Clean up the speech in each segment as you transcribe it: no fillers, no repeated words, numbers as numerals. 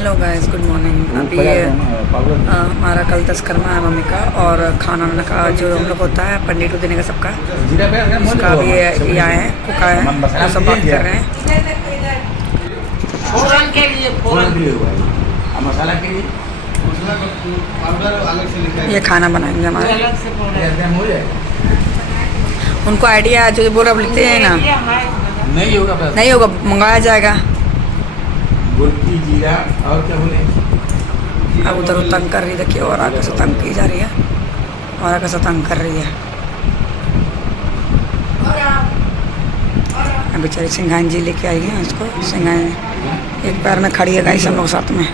Hello guys, good morning. अभी हमारा कल तस्करमा है मम्मी का, और खाना वाना का जो हम लोग होता है पंडित को देने का सबका, उसका अभी ये आए हैं, कुक आए हैं, तो सब बात कर रहे हैं। ये खाना बनाएंगे हमारे, उनको आइडिया है, जो बोल रहा लिखते हैं ना, नहीं होगा मंगाया जाएगा। गुलकी जीरा और क्या बोले। अब उधर वो तंग कर रही, देखिए, और आगे से तंग की जा रही है, और आगे से तंग कर रही है। अब बेचारी सिंघानी जी लेके आई है उसको। सिंघानी एक पैर में खड़ी है गाइस, हम लोग साथ में।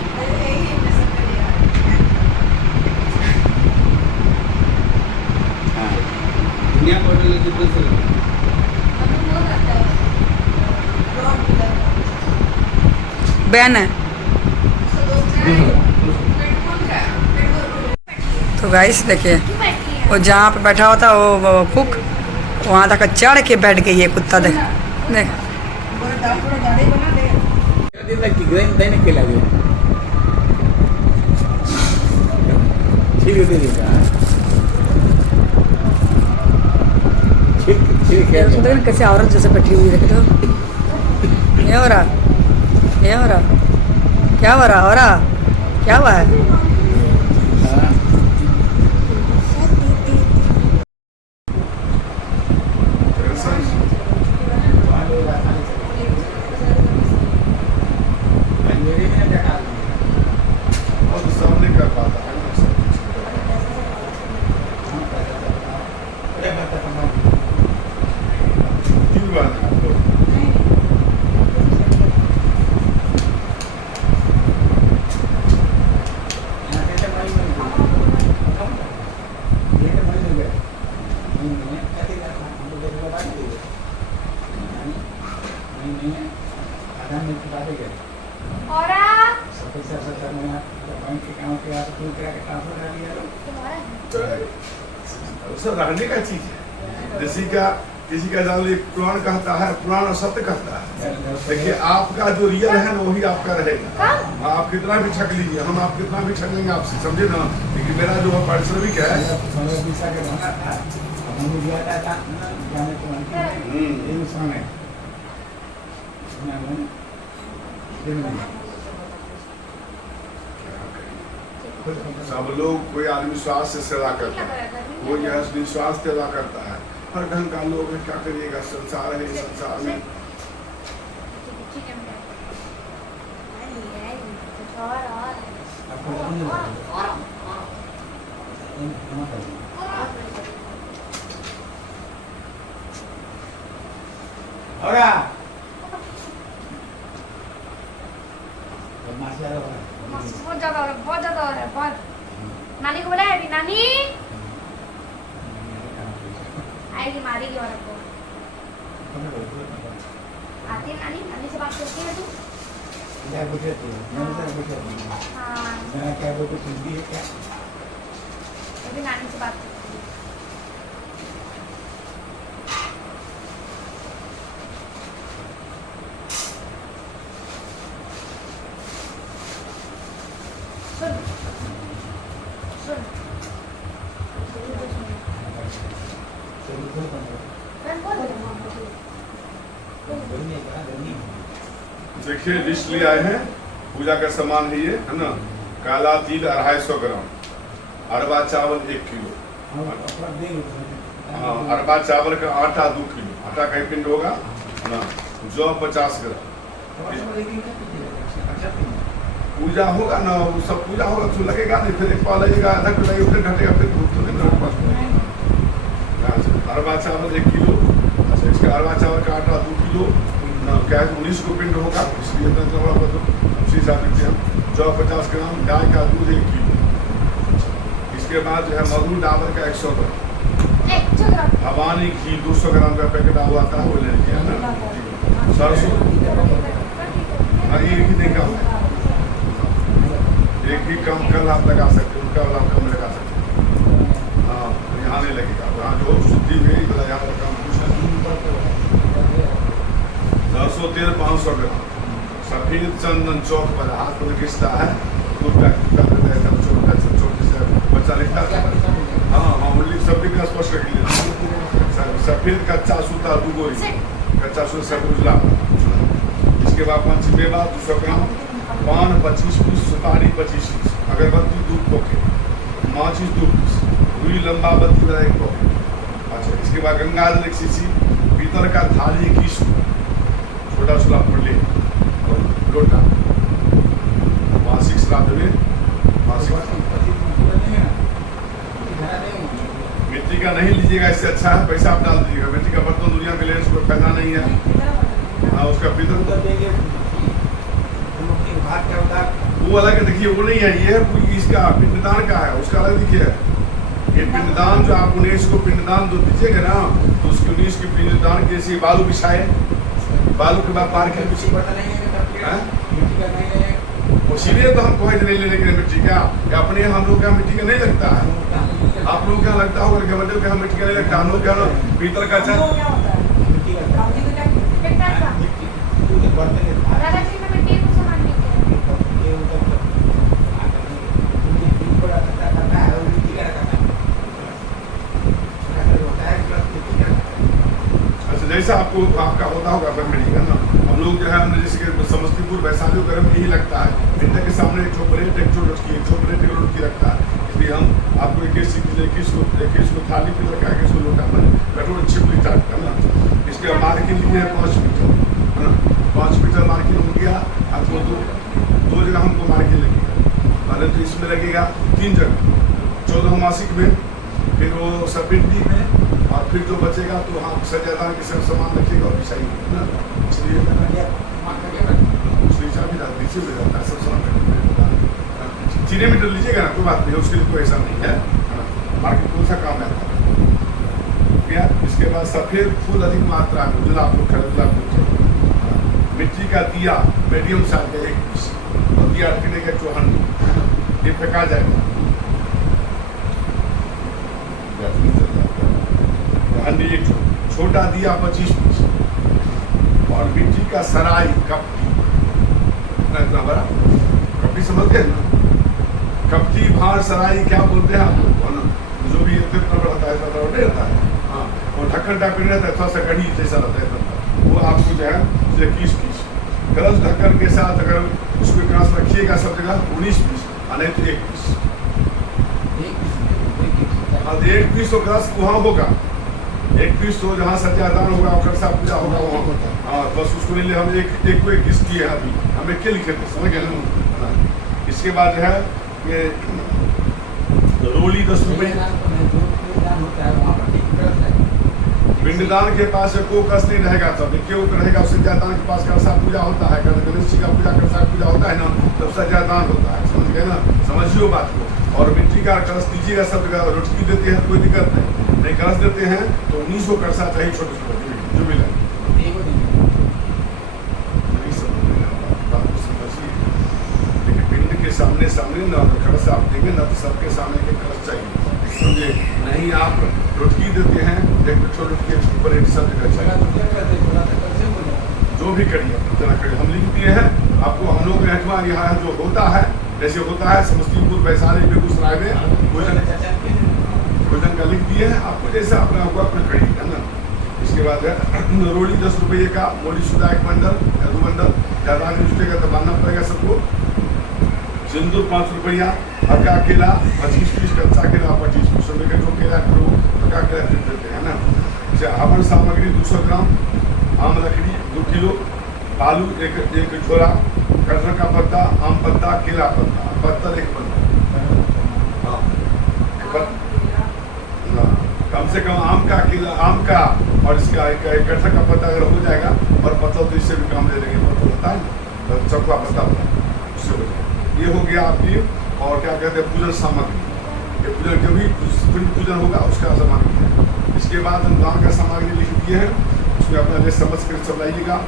बहन है तो गाइस देखिए, वो जहाँ पे बैठा होता वो कुक वहाँ तक चढ़ के बैठ गई है कुत्ता। देख देख कैसे औरत जैसे बैठी हुई है। तो ये हो रहा, ये हो रहा, क्या हो रहा, क्या हुआ है? रहने का चीज है, किसी का जान लीजिए पुराण कहता है, पुराण और सत्य कहता है। देखिए आपका जो रियल है ना वही आपका रहेगा। आप कितना भी छक लीजिए, हम आप कितना भी छक लेंगे आपसे, समझे ना। लेकिन मेरा जो है पारिश्रमिक है, सब लोग, कोई आदमी स्वास्थ्य से सेवा करता है, वो यह विश्वास सेवा करता है। हर ढंग का लोग है, क्या करिएगा, संसार है, संसार में बहुत ज्यादा हो रहा है, बहुत। नानी को बोला है अभी, नानी आएगी, मारेगी औरत को। आती है नानी, नानी से बात करती है तू? हाँ, अभी नानी से बात करती है। सुन सुन देखिए लिस्ट ले आए हैं। पूजा का सामान है ये, है ना। काला तिल 250 ग्राम, अरबा चावल 1 किलो, हाँ, अरबा चावल का आटा 2 किलो, आटा का पिंड होगा ना। जौ 50 ग्राम। पूजा होगा ना, वो सब पूजा होगा तो लगेगा नहीं, फिर एक पाव लगेगा, आधा किलो लगेगा, फिर घटेगा, फिर तो नहीं मेरे पास। अरबा चावल 1 किलो। अच्छा, इसका अरबा चावल का आटा 2 किलो ना, क्या 19 को पिंड होगा, इसलिए इतना थोड़ा बहुत उसी हिसाब से हम। जौ 50 ग्राम, गाय का दूध 1 किलो। इसके बाद जो है मधुर डाबर का 100 ग्राम, हवानी घी 200 ग्राम का पैकेट आवा आता है, वो ले लिया ना। सरसों, हाँ, ये भी नहीं कम है, एक ही कम कल आप लगा सकते, उनका वाला आप कम लगा सकते। हाँ, यहाँ नहीं लगेगा, वहाँ जो शुद्धि हुई यहाँ पर कम कुछ है। सरसों तेल 500 ग्राम, सफेद चंदन चौक पर हाथ में घिसता है, बच्चा लिखता था। हाँ हाँ, सब लिखना स्पष्ट रख लिया। सफेद कच्चा सूता 2 गोरी, कच्चा सूता सब उजला। इसके बाद 5 मेवा 200 ग्राम, पान 25 पीस, सुपारी 25 पीस, अगरबत्ती 2 पोके, माचिस 2 पीस, रुई लंबा बत्ती वाला 1 पोके। अच्छा, इसके बाद गंगा जल 1 सीसी, पीतल का थाली 21, छोटा छोटा फुले और लोटा, मासिक श्राद्ध में मासिक। मिट्टी का नहीं लीजिएगा, इससे अच्छा है पैसा आप डाल दीजिएगा। मिट्टी का बर्तन दुनिया में लेने से कोई फायदा नहीं है। हाँ, उसका पीतल वो अलग देखिए, वो नहीं है, ये है इसका पिंडदान का है, उसका अलग देखिए। ये पिंडदान जो आप 19 को पिंडदान जो दीजिएगा ना, तो उसके 19 के पिंडदान के जैसे बालू बिछाए, बालू के बाद पार के इसीलिए तो हम कोई नहीं लेने के लिए मिट्टी का, अपने हम लोग का मिट्टी का नहीं लगता है। आप लोग क्या लगता होगा कि मतलब कि हम मिट्टी का नहीं लगता, हम लोग क्या ना पीतल का जैसा आपको आपका होता होगा बंगड़ी का ना। हम लोग जो है हमने जैसे कि समस्तीपुर वैशाली वगैरह में यही लगता है, इंटर के सामने एक प्लेट एक लुटकी रखता है। इसलिए हम आपको 21 को थाली पे रखा है, 21 को लोटा में कटोर छिपली टाइप का ना। इसके बाद मार्किन लिखे है 5 मीटर है ना, 5 मीटर मार्किन हो गया। आपको दो जगह हमको मार्किन लगेगा, पहले तो इसमें लगेगा 3 जगह 14 मासिक में, फिर वो सपिंडी में, और फिर जो बचेगा तो हाँ सजादान के सब सामान रखिएगा और बिछाइए ना। इसलिए भी नीचे में रहता है सब सामान। 3 मीटर लीजिएगा ना, कोई बात नहीं, उसके लिए कोई ऐसा नहीं है, मार्केट कौन सा काम है क्या। इसके बाद सफ़ेद फूल अधिक मात्रा में, गुलाब फूल खरीद, मिट्टी का दिया मीडियम साइज का 1 पीस, और दिया रखने का 54, ये फेंका जाएगा। हंडी एक छोटा दिया 25 पीस, और मिट्टी का सराय कपटी, इतना बड़ा कपटी समझ गए ना, कपटी भार सराय क्या बोलते हैं आप लोग ना, जो भी इतना बड़ा होता है इतना बड़ा रहता है। हाँ, और ढक्कन टाइप में रहता है, थोड़ा सा कड़ी जैसा रहता है, वो आपको जो है 21 पीस, कलश ढक्कन के साथ अगर उसमें कलश रखिएगा सब जगह 19 पीस, और नहीं तो 1 पीस। हाँ, 1 पीस तो कलश वहाँ होगा, 1 पीस तो जहाँ सत्यादान होगा और कलशा पूजा होगा वहाँ। हाँ, बस उसको नहीं ले, हम एक को 21 किए हैं अभी, हमें क्या लिखे थे समझ गए ना। इसके बाद जो है ये रोली 10 रुपये, पिंडदान के पास को कस नहीं रहेगा, तब क्यों रहेगा, सत्यादान के पास कलशा पूजा होता है, गणेश जी का पूजा कलशा पूजा होता है ना, तब सत्यादान होता है, समझ गए ना, समझिए बात को। और मिट्टी का कलश दीजिएगा सब जगह, रोटी देते हैं कोई दिक्कत नहीं कलश देते हैं तो 19 को कलशा चाहिए, छोटे छोटे जो मिला पिंड के सामने ना कलश आप देंगे ना, तो सबके सामने के कलश चाहिए, समझे नहीं। आप रोटकी देते हैं, एक रोटकी ऊपर एक सब जगह चाहिए, जो भी करिए उतना करिए। हम लिख दिए हैं आपको, हम लोग यहाँ जो होता है जैसे होता है समस्तीपुर वैशाली बेगूसराय में भोजन का लिख दिए हैं आपको, जैसा अपना हुआ अपना खरीद है ना। इसके बाद है रोली 10 रुपये का, मोली सुधा 1 बंडल या 2 बंडल, ज़्यादा नहीं जुटेगा तो बांधना पड़ेगा सबको। सिंदूर 5 रुपया, पका केला 25 पीस, कच्चा केला 25 पीस, का जो केला करो पका केला फिर देते हैं ना। जैसे हवन सामग्री 200 ग्राम, आम लकड़ी 2 किलो, बालू एक झोला, कटहल का पत्ता, आम पत्ता, केला पत्ता, पत्ता 1 बंडल। हाँ, कम से कम आम का और इसका कटहल का पत्ता अगर हो जाएगा, और पत्ता तो इससे भी काम दे देंगे, पत्ता होता है ना, चकवा पत्ता होता है, उससे हो जाएगा। ये हो गया आपकी, और क्या कहते हैं पूजन सामग्री, ये पूजन जो भी पिंड पूजन होगा उसका सामग्री है। इसके बाद हम दान का सामग्री लिख दिए हैं, उसमें अपना जैसे समझ कर सब लाइएगा।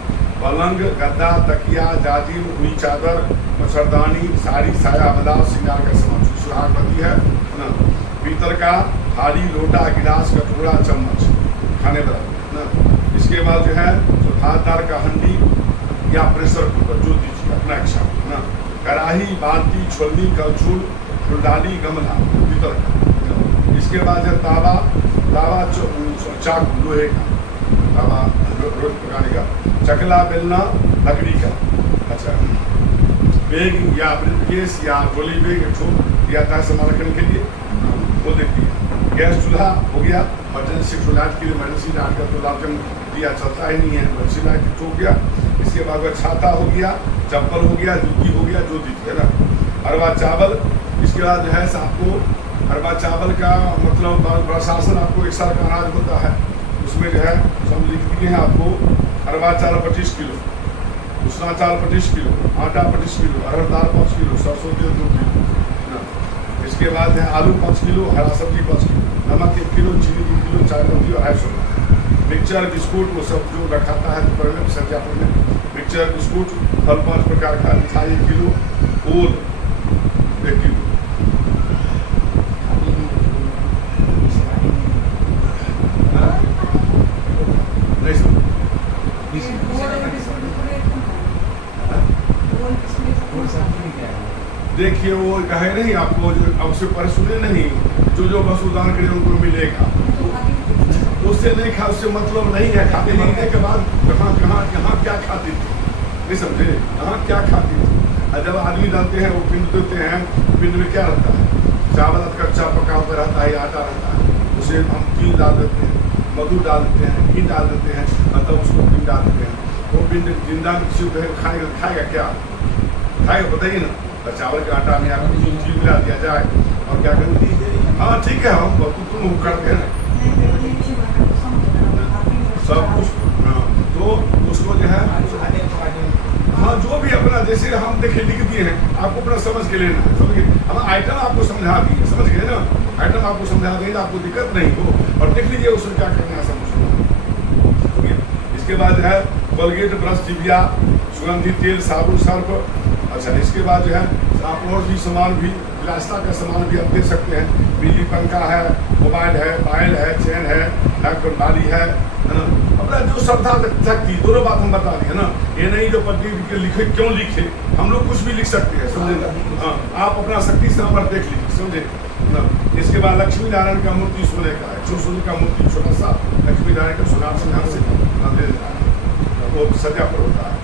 पलंग, गद्दा, तकिया, जाजिम, ऊनी चादर, मच्छरदानी, साड़ी, साया, बदाव, श्रृंगार का सामान, सुहाग बत्ती है ना, पीतल का थाली, लोटा, गिलास, कटोरा, चम्मच खाने वाला ना। इसके बाद जो है भातदार का हंडी, या प्रेशर कुकर, जो दीजिए अपना इच्छा ना। कढ़ाई, बाल्टी, छोलनी, कलछुल, फुलदानी, गमला पीतल का। इसके बाद है तावा, चाकू लोहे का, तावा रोटी पकाने का। चकला, बेलना लकड़ी का। अच्छा, बैग या ब्रीफकेस या ट्रॉली बैग छो या था सामान रखने के लिए, वो देखिए। गैस चूल्हा हो गया, इमरजेंसी लाइट के लिए इमरजेंसी लाइट का तो लालटेन दिया चलता ही नहीं है, इमरजेंसी लाइट हो गया। इसके बाद छाता हो गया, चप्पल हो गया, जूती हो गया, जो दीजिए ना। अरवा चावल, इसके बाद जो है आपको अरवा चावल का मतलब प्रशासन आपको एक साल का अनाज होता है, उसमें जो है सब लिख दिए हैं आपको। अरवा चावल 25 किलो, उसना चावल 25 किलो, आटा 25 किलो, अरहर दाल 5 किलो, सरसों तेल 2 किलो ना। इसके बाद है आलू 5 किलो, हरा सब्जी 5 किलो, नमक 1 किलो, चीनी 2 किलो, चाय पत्ती 250। मिक्सचर, बिस्कुट वो सब जो रखाता है दोपहर में सत्यापन में। मिक्सचर, बिस्कुट, फल 5 प्रकार का, मिठाई 1 किलो, ओल 1 किलो। देखिए वो कहे नहीं आपको, अब से पर सुने नहीं, जो बस उदाहरण करे उनको मिलेगा, उससे नहीं खा, उससे मतलब नहीं है। खाते मिलने के बाद कहाँ क्या खाती थी, नहीं समझे, कहाँ क्या खाती थी। और जब आदमी डालते हैं वो पिंड देते हैं, पिंड में क्या रहता है, चावल कच्चा पका हुआ रहता है, आटा रहता है, उसे हम तिल डाल देते हैं, मधु डाल देते हैं, घी डाल देते हैं, मतलब उसको पिंड डाल देते हैं। वो पिंड जिंदा किसी को खाएगा क्या, खाएगा बताइए ना। तो चावल के आटा में आपको जो चीज मिला दिया जाए और क्या करें, हाँ ठीक है, हम तुम करते हैं सब कुछ। हाँ, तो उसको जो है, हाँ जो भी अपना जैसे हम देखे लिख दिए हैं, आपको अपना समझ के लेना है, समझिए। हम आइटम आपको समझा दिए, समझ गए ना, आइटम आपको समझा देंगे, आपको दिक्कत नहीं हो, और देख लीजिए उसमें क्या करना है समझ। इसके बाद है कोलगेट, ब्रश, टिबिया, सुगंधित तेल, साबुन, सर्फ। अच्छा, इसके बाद जो है आप और भी सामान भी, विलासिता का सामान भी आप दे सकते हैं। बिजली पंखा है, मोबाइल है, पायल है, चैन है, बाली है ना। अपना जो श्रद्धा शक्ति, दोनों बात हम बता दिए ना। ये नहीं जो पति लिखे क्यों लिखे, हम लोग कुछ भी लिख सकते हैं, समझे ना। हाँ, आप अपना शक्ति से नंबर देख लीजिए, समझे ना। इसके बाद लक्ष्मी नारायण का मूर्ति सोने का है, जो सोने का मूर्ति छोटा सा लक्ष्मी नारायण का सोनार से ध्यान से वो सजा पर होता है,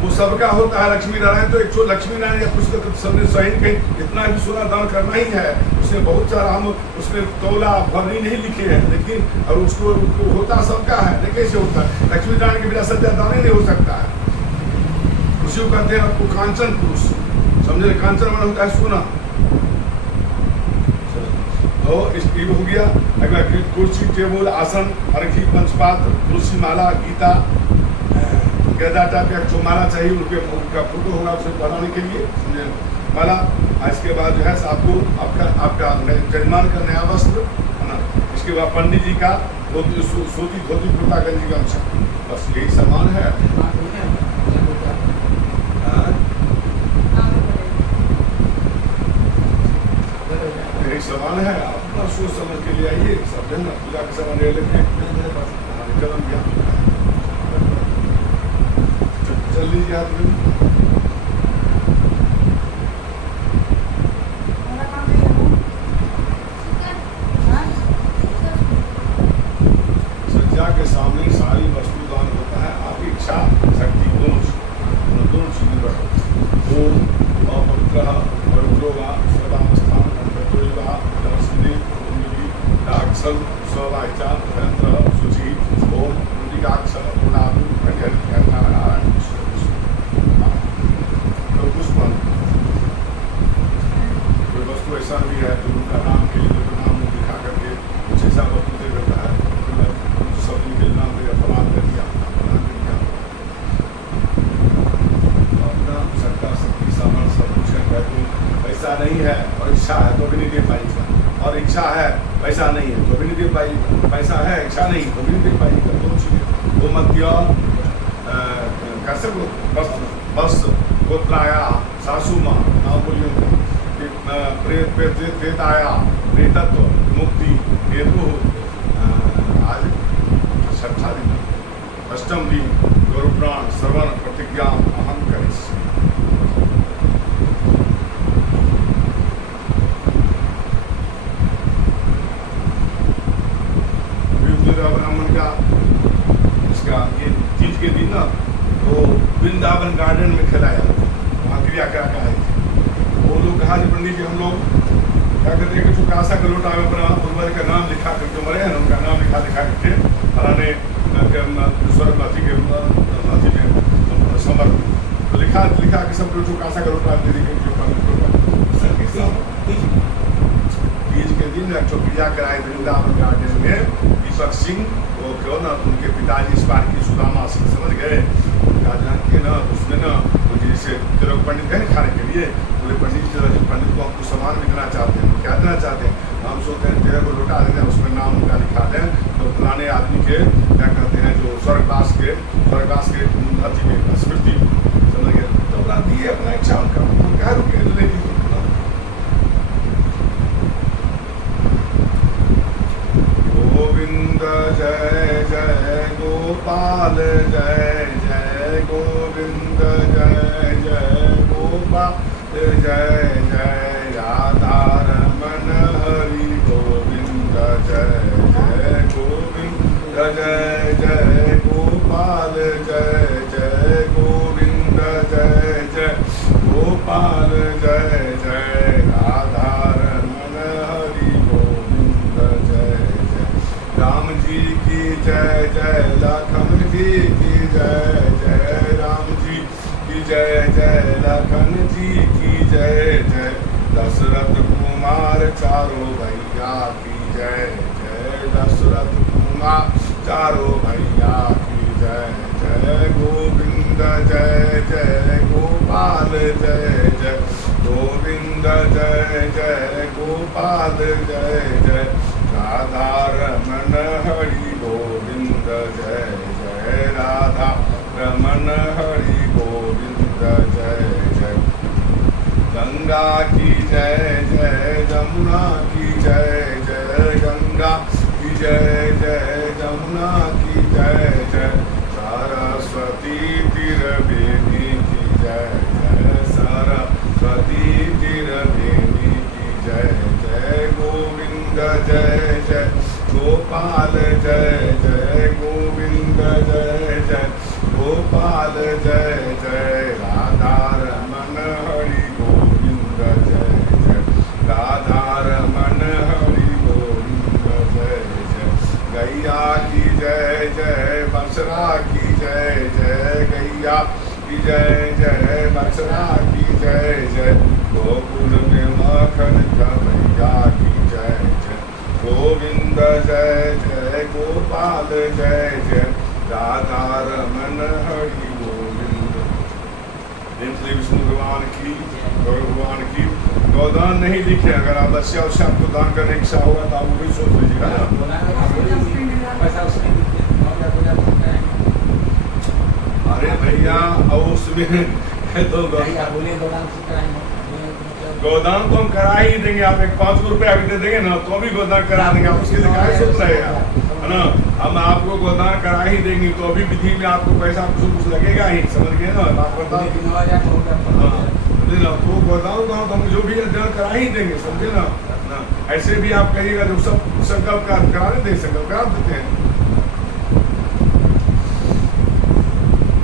वो सबका होता है। लक्ष्मी नारायण तो एक तो लक्ष्मी नारायण या कुछ सबने सही कहीं इतना भी सोना दान करना ही है, उसमें बहुत सारा हम उसमें तोला भरनी नहीं लिखे हैं, लेकिन और उसको होता सबका है, नहीं कैसे होता है। लक्ष्मी नारायण के बिना सज्जा दान ही नहीं हो सकता है। उसी को कहते हैं आपको कांचन पुरुष, समझे। कांचन मन होता है सोना। तो इसकी हो गया। अगर कुर्सी, टेबल, आसन, अर्घी, पंचपात्र, तुलसी माला, गीता, गदा टाइप का जो माला चाहिए, उनका फोटो होगा उसे बनाने के लिए, समझे माला। इसके बाद जो है आपको आपका जजमान का नया वस्त्र है ना। इसके बाद पंडित जी का सूती धोती, कुर्ता, गंजी, गमछा, बस यही सामान है। यही सामान है, अपना सोच समझ के लिए आइए, सब है ना। पूजा का सामान ले लेते हैं, कलम दिया चल लीजिए आदमी। सज्जा के सामने सारी वस्तु दान होता है। आपकी इच्छा शक्ति दोनों चीजें रखो। ओम अपवित्र पवित्रोगा सर्वावस्थान अंतर्योगा दर्शने कुंडली दाक्षल स्ववाचा यंत्र शुचि ओम कुंडिकाक्ष गुणादु नारायण। तो पुष्पन कोई वस्तु ऐसा भी है जो उनका नाम के लिए नाम दिखा करके कुछ ऐसा वस्तु दे देता है, सब उनके नाम पे अपमान कर दिया, अपना सत्ता शक्ति सामर्थ्य सब कुछ है। तो पैसा नहीं है और इच्छा है तो भी नहीं दे पाएगा, और इच्छा है पैसा नहीं है तो भी नहीं दे पाएगी। पैसा है इच्छा नहीं तो भी नहीं दे पाएगी। दो चीजें वो मध्य कैसे बस गोत्राया सासू माँ नाम बोलिए प्रेताया प्रेतत्व मुक्ति हेतु आज छठा दिन अष्टम भी गौरपुराण श्रवण प्रतिज्ञा अहम करिष्ये। ब्राह्मण का इसका ये तीज के दिन ना तो वृंदावन गार्डन में खिलाया, वहाँ क्रिया करा के आए थे। वो लोग कहा कि पंडित जी हम लोग क्या कहते हैं कि चुकासा का लोटा में अपना पूर्वज का नाम लिखा करके मरे हैं ना, उनका नाम लिखा करके फलाने स्वर्ग अथी में समर्थ तो लिखा कि सब लोग चुकासा का लोटा दे देंगे। तीज के दिन क्रिया कराए वृंदावन गार्डन में दीपक सिंह वो क्यों ना उनके पिताजी इस बार की सुदामा सिंह समझ गए के ना उसने ना वो जैसे तेरे पंडित गए खाने के लिए पूरे पंडित पंडित को आपको सामान भी देना चाहते हैं, क्या देना चाहते हैं, हम सोचते हैं तेरे को लौटा देते हैं, उसमें नाम उनका लिखा दें तो पुराने आदमी के क्या कहते हैं जो स्वर्गवास के अति में स्मृति समझ गए तो अपना दिए अपना इच्छा उनका हम क्या रुके ले लीजिए। गोविंद जय जय गोपाल जय जय गोविंद जय जय गोपाल जय जय राधा रमन हरि गोविंद जय जय गोविंद जय जय गोपाल जय जय गोविंद जय जय गोपाल जय जय राधा रमन हरि गोविंद जय जय राम जी की जय जय लखन जी की जय जय राम जी की जय जय लखन जी की जय जय दशरथ कुमार चारों भैया की जय जय दशरथ कुमार चारों भैया की जय जय गोविंद जय जय गोपाल जय जय गोविंद जय जय गोपाल जय जय राधा रमन हरि गोविंद जय जय राधा रमन हरि गोविंद जय जय गंगा की जय जय जमुना की जय जय गंगा की जय जय जमुना की जय जय सरस्वती तिरबेनी की जय जय सरस्वती तिरबेनी की जय जय गोविंद जय जय गोपाल जय जय गोविंद जय जय गोपाल जय जय राधा रमन हरि गोविंद जय जय राधा रमन हरि गोविंद जय जय गैया की जय जय बछड़ा की जय जय गैया की जय जय बछड़ा की जय जय गोकुल में माखन कन्हैया की जय जय गोविंद जय जय गोपाल जय जय राधा रमन हरि गोविंद। श्री विष्णु भगवान की भगवान की गोदान नहीं लिखे, अगर आप बच्चा उससे आपको दान करने की इच्छा होगा तो आप वो भी सोच लीजिएगा। अरे भैया और उसमें तो गोदान तो हम करा ही देंगे, आप एक 5 रुपया भी दे देंगे ना तो भी गोदान करा देंगे, आप उसके लिए क्या सोच रहे हैं है ना। हम आपको गोदान करा ही देंगे तो अभी विधि में आपको पैसा कुछ लगेगा ही, समझ गए ना। आप बता तो गोदान तो हम जो भी दान करा ही देंगे, समझे ना। ऐसे भी आप कहिएगा जो सब संकल्प करा देते हैं, संकल्प करा देते हैं।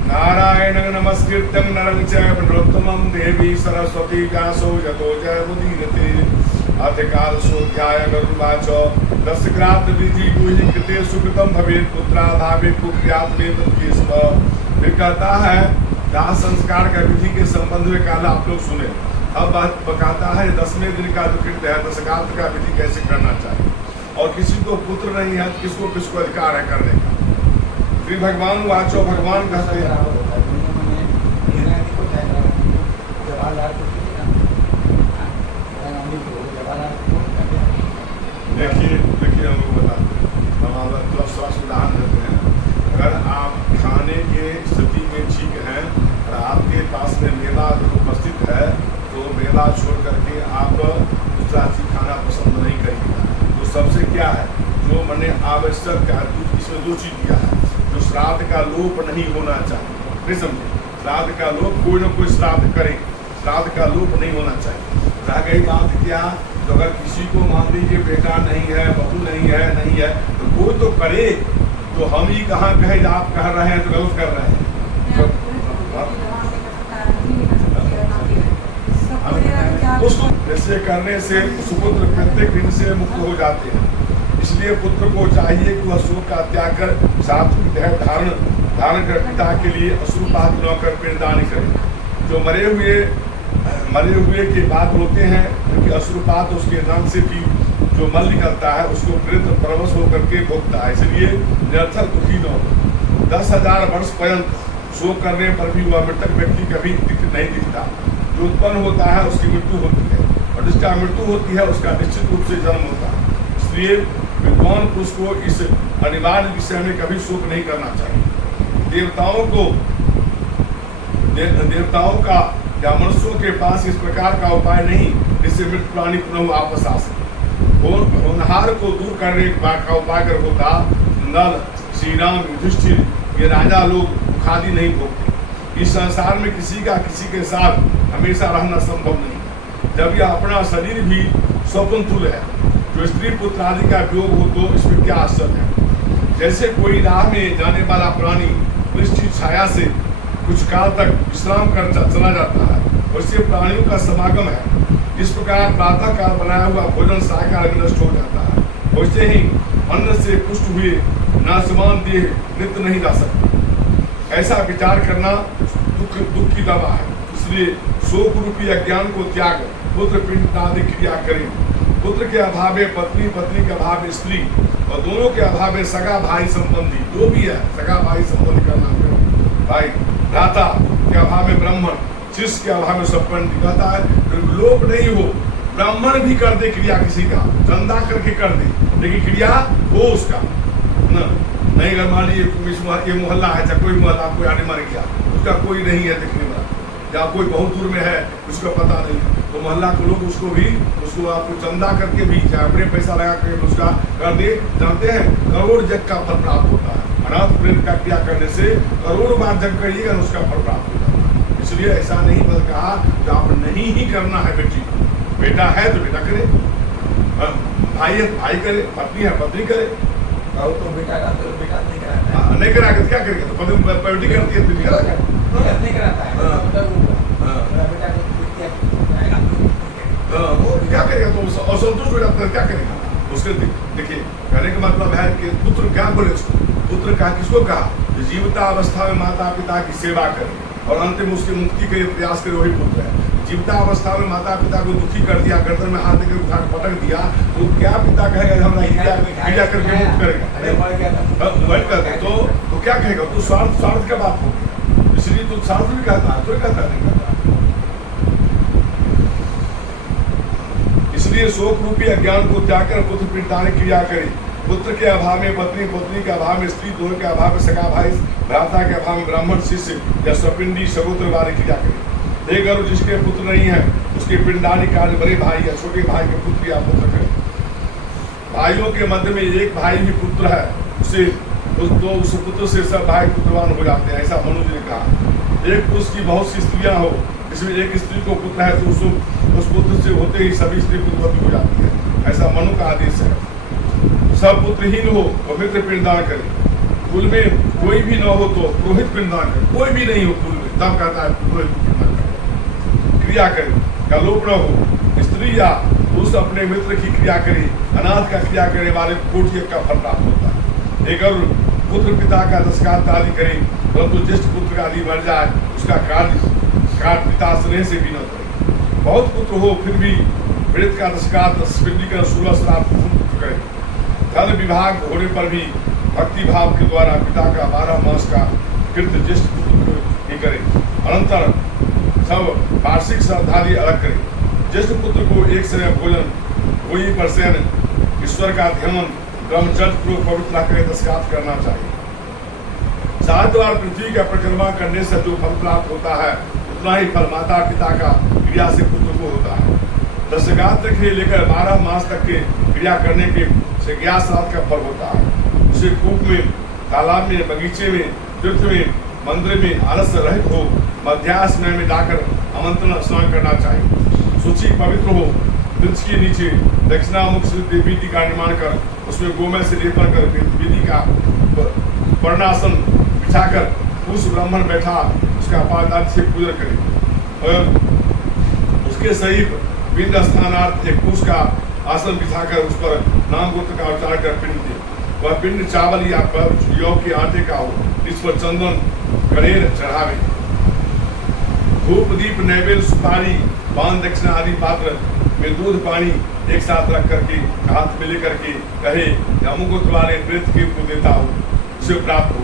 नारायण नमस्कृत्यं नरं चैव नरोत्तमं देवी सरस्वती व्यासो यतो जयमुदीरते अथ कालसोऽध्याय गरुडवाच दशग्रात विधि गुहि कृते सुकृतं भवेत् पुत्राभावे पुत्र्यात् में तत्केशव। फिर कहता है दाह संस्कार का विधि के संबंध में काल आप लोग सुने। अब बात बताता है 10वें दिन का जो कृत्य है दशग्रात का विधि कैसे करना चाहिए, और किसी को पुत्र नहीं है तो किसको किसको अधिकार है करने का। श्री भगवान वाचो भगवान कहते हैं देखिए हम लोग बताते हैं, हम उदाहरण देते हैं। अगर आप खाने के स्थिति में ठीक हैं और आपके पास में मेवा उपस्थित है तो मेवा छोड़ करके आप दूसरा चीज खाना पसंद नहीं करिएगा। तो सबसे क्या है जो मैंने आवश्यक है, इसमें 2 चीज दिया है, जो श्राद्ध का लोप नहीं होना चाहिए। नहीं समझे? श्राद्ध का लोप, कोई ना कोई श्राद्ध करे, श्राद्ध का लोप नहीं होना चाहिए। रह गई बात क्या, तो अगर किसी को मान लीजिए बेटा नहीं है, बहू नहीं है तो कोई तो करे, तो हम ही कहाँ कहे आप कह रहे हैं तो गलत कर रहे हैं। उसको ऐसे करने से सुपुत्र प्रत्येक दिन से मुक्त हो जाते हैं। इसलिए पुत्र को चाहिए कि वह शोक का त्याग कर सात्विक देह धारण कर पिता के लिए अश्रुपात न कर पिंडदान करे। जो मरे हुए के बाद होते हैं, क्योंकि अश्रुपात उसके नाम से भी जो मल निकलता है उसको प्रेत परवश होकर के भोगता है, इसलिए निरर्थक दुखी न हो। 10,000 वर्ष पर्यंत शोक करने पर भी वह मृतक व्यक्ति कभी नहीं दिखता। जो उत्पन्न होता है उसकी मृत्यु होती है, और जिसका मृत्यु होती है उसका निश्चित रूप से जन्म होता है। इसलिए विद्वान पुरुष को इस अनिवार्य विषय में कभी शोक नहीं करना चाहिए। देवताओं का या मनुष्यों के पास इस प्रकार का उपाय नहीं जिससे मृत प्राणी पुनः वापस आ सके। होनहार को दूर करने का उपाय अगर होता, नल, श्री राम, युधिष्ठिर ये राजा लोग उखादी नहीं भोगते। इस संसार में किसी का किसी के साथ हमेशा रहना संभव नहीं। जब यह अपना शरीर भी स्वप्न तुल्य है, जो स्त्री पुत्र आदि का वियोग हो तो इसमें क्या आश्चर्य है। जैसे कोई राह में जाने वाला प्राणी निश्चित छाया से कुछ काल तक विश्राम कर चला जाता है, वैसे प्राणियों का समागम है। इस प्रकार प्रातः काल बनाया हुआ भोजन सायकाल में नष्ट हो जाता है, वैसे ही अन्न से पुष्ट हुए नाशवान देह नित्य नहीं जा सकते। ऐसा विचार करना दुख की दवा है। इसलिए शोक रूपी अज्ञान को त्याग पुत्र पिंड आदि क्रिया करें। पुत्र के अभाव में पत्नी, पत्नी के अभाव में स्त्री, और दोनों के अभाव में सगा भाई संबंधी, जो भी है सगा भाई संबंधी का नाम करो भाई। भ्राता के अभाव में ब्राह्मण, शिष्य के अभाव में सब पंडित। कहता है लोप नहीं हो, ब्राह्मण भी कर दे क्रिया किसी का, चंदा करके कर दे, लेकिन क्रिया हो उसका न नहीं। अगर मान लीजिए ये मोहल्ला है, चाहे कोई मोहल्ला, कोई आने मार गया, उसका कोई नहीं है देखने वाला, या कोई बहुत दूर में है उसका पता नहीं है, तो मोहल्ला के लोग उसको आपको चंदा करके भी, चाहे अपने पैसा लगा करके उसका कर दे। जानते हैं करोड़ जग का फल प्राप्त होता है। अनाथ प्रेम का क्रिया करने से करोड़ बार जग करिएगा उसका फल प्राप्त होता है। इसलिए ऐसा नहीं बल कहा कि आप नहीं ही करना है। बेटा है तो बेटा करे, भाई है भाई करे, पत्नी है पत्नी करे। तो बेटा का तो बेटा नहीं कराता है, नहीं करा क्या करेगा, तो पत्नी करती है तो नहीं कराता है, बेटा वो क्या करेगा, तो असंतुष्ट हो जाता है, क्या करेगा उसके। देखिए कहने का मतलब है कि पुत्र क्या बोले उसको, पुत्र कहा किसको कहा, जीविता अवस्था में माता पिता की सेवा करे और अंतिम उसकी मुक्ति के लिए प्रयास करे, वही पुत्र है। जीविता अवस्था में माता पिता को दुखी कर दिया, गर्दन में हाथ देकर उठा पटक दिया, तो क्या पिता कहेगा हमारा क्रिया करके मुक्त करेगा। तो क्या कहेगा, तो स्वार्थ का बात होगी। इसलिए तो स्वार्थ भी कहता है, तो कहता नहीं कहता। इसलिए शोक रूपी अज्ञान को त्याग कर पुत्र पिंडदान क्रिया करे। पुत्र के अभाव में पत्नी, पत्नी के अभाव में स्त्री, दोनों के अभाव में सगा भाई, भ्राता के अभाव में ब्राह्मण, शिष्य या स्वपिंडी सगोत्र वाले क्रिया करे। एक अगर जिसके पुत्र नहीं है उसके पिंडानी कार्य बड़े भाई या छोटे भाई के पुत्र या पुत्र करें। भाइयों के मध्य में एक भाई भी पुत्र है, उस पुत्र से सब भाई पुत्रवान हो जाते हैं, ऐसा मनुज ने कहा। एक पुरुष की बहुत सी स्त्रियां हो, इसमें एक स्त्री को पुत्र है तो उस पुत्र से होते ही सभी स्त्री पुत्रवती हो जाती है, ऐसा मनु का आदेश है। सब पुत्रहीन हो तो मित्र पिंडदान करे। कुल में कोई भी न हो तो पुरोहित पिंडदान करे, कोई भी नहीं हो कुल में तब कहता है पुरोहित पिंडदान करे। क्रिया करे का लोप न हो, स्त्री या पुरुष अपने मित्र की क्रिया करे, अनाथ का क्रिया करने वाले कोटि का फल प्राप्त होता है। एक और पुत्र पिता का दशकार्थ आदि करे, परंतु ज्येष्ठ पुत्र आदि मर जाए उसका कार्य पिता स्नेह से भी न करे। बहुत पुत्र हो फिर भी मृत का दशकार्थ का 16 श्राद्ध करे। धन विभाग होने पर भी भक्ति भाव के द्वारा पिता का 12 मास का कृत्य ज्येष्ठ पुत्र ही करे। अनंतर सब वार्षिक श्राद्धादि अलग करे। ज्येष्ठ पुत्र को एक समय भोजन, भोई पर शयन, ईश्वर का ध्यान, ब्रह्मचर्य पूर्वक पवित्र करे दशकार्थ करना चाहिए। 7 बार पृथ्वी का परिक्रमा करने से जो फल प्राप्त होता है उतना ही फल माता पिता का क्रिया से पुत्र को होता है। दशकार्थ तक से लेकर 12 मास तक के क्रिया करने के से 11 श्राद्ध का फल होता है। उसे कूप में तालाब में, बगीचे में, तीर्थ में, मंदिर में आलस्य रहित हो, मध्याह्न समय में जाकर आमंत्रण स्नान करना चाहिए। सूची पवित्र हो, वृक्ष के नीचे दक्षिणामुख से वेदी का निर्माण कर उसमें गोमय से लेपन कर वेदी का वर्णासन बिछाकर उस ब्राह्मण बैठा उसका पादार्थ से पूजन करे और उसके सहीप पिंड स्थानार्थ एक कुश का आसन बिछाकर उस पर नाम गोत्र का उच्चारण कर पिंड दे। वह पिंड चावल या यौ के आटे का हो, इस पर चंदन कनेर चढ़ावे। धूप दीप नैवेद्य सुपारी पान दक्षिणा आदि पात्र में दूध पानी एक साथ रख करके हाथ में लेकर के कहे अमुक वाले प्रेत के को देता हो, उसे प्राप्त हो।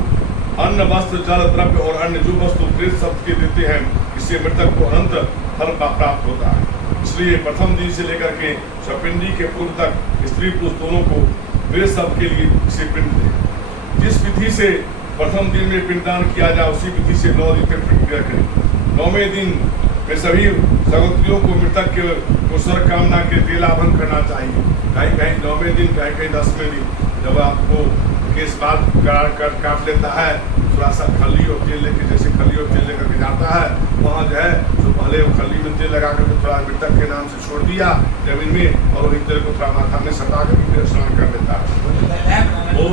अन्न वस्त्र जल द्रव्य और अन्य जो वस्तु प्रेत शब्द के देते हैं, इससे मृतक को अनंत फल प्राप्त होता है। इसलिए प्रथम दिन से लेकर के स्वपिंडी के पूर्व तक स्त्री पुरुष दोनों को प्रेत शब्द के लिए इसे पिंड दे। जिस विधि से प्रथम दिन में पिंडदान किया जाए उसी विधि से 9 दिन तक पिंड क्रिया करें। 9वें दिन में सभी सगोत्रियों को मृतक के कुशल कामना के तेलाभन करना चाहिए। कहीं कहीं 9वें दिन, कहीं कहीं 10वें दिन जब आपको केस बाल काट लेता है, थोड़ा सा खली और तेल लेके, जैसे खली और तेल लेकर के जाता है, वहाँ जो है तो पहले वो खली में तेल लगा करके थोड़ा मृतक के नाम से छोड़ दिया जमीन में और वही तेल को थोड़ा माथा में सटा करके फिर स्नान कर लेता है। वो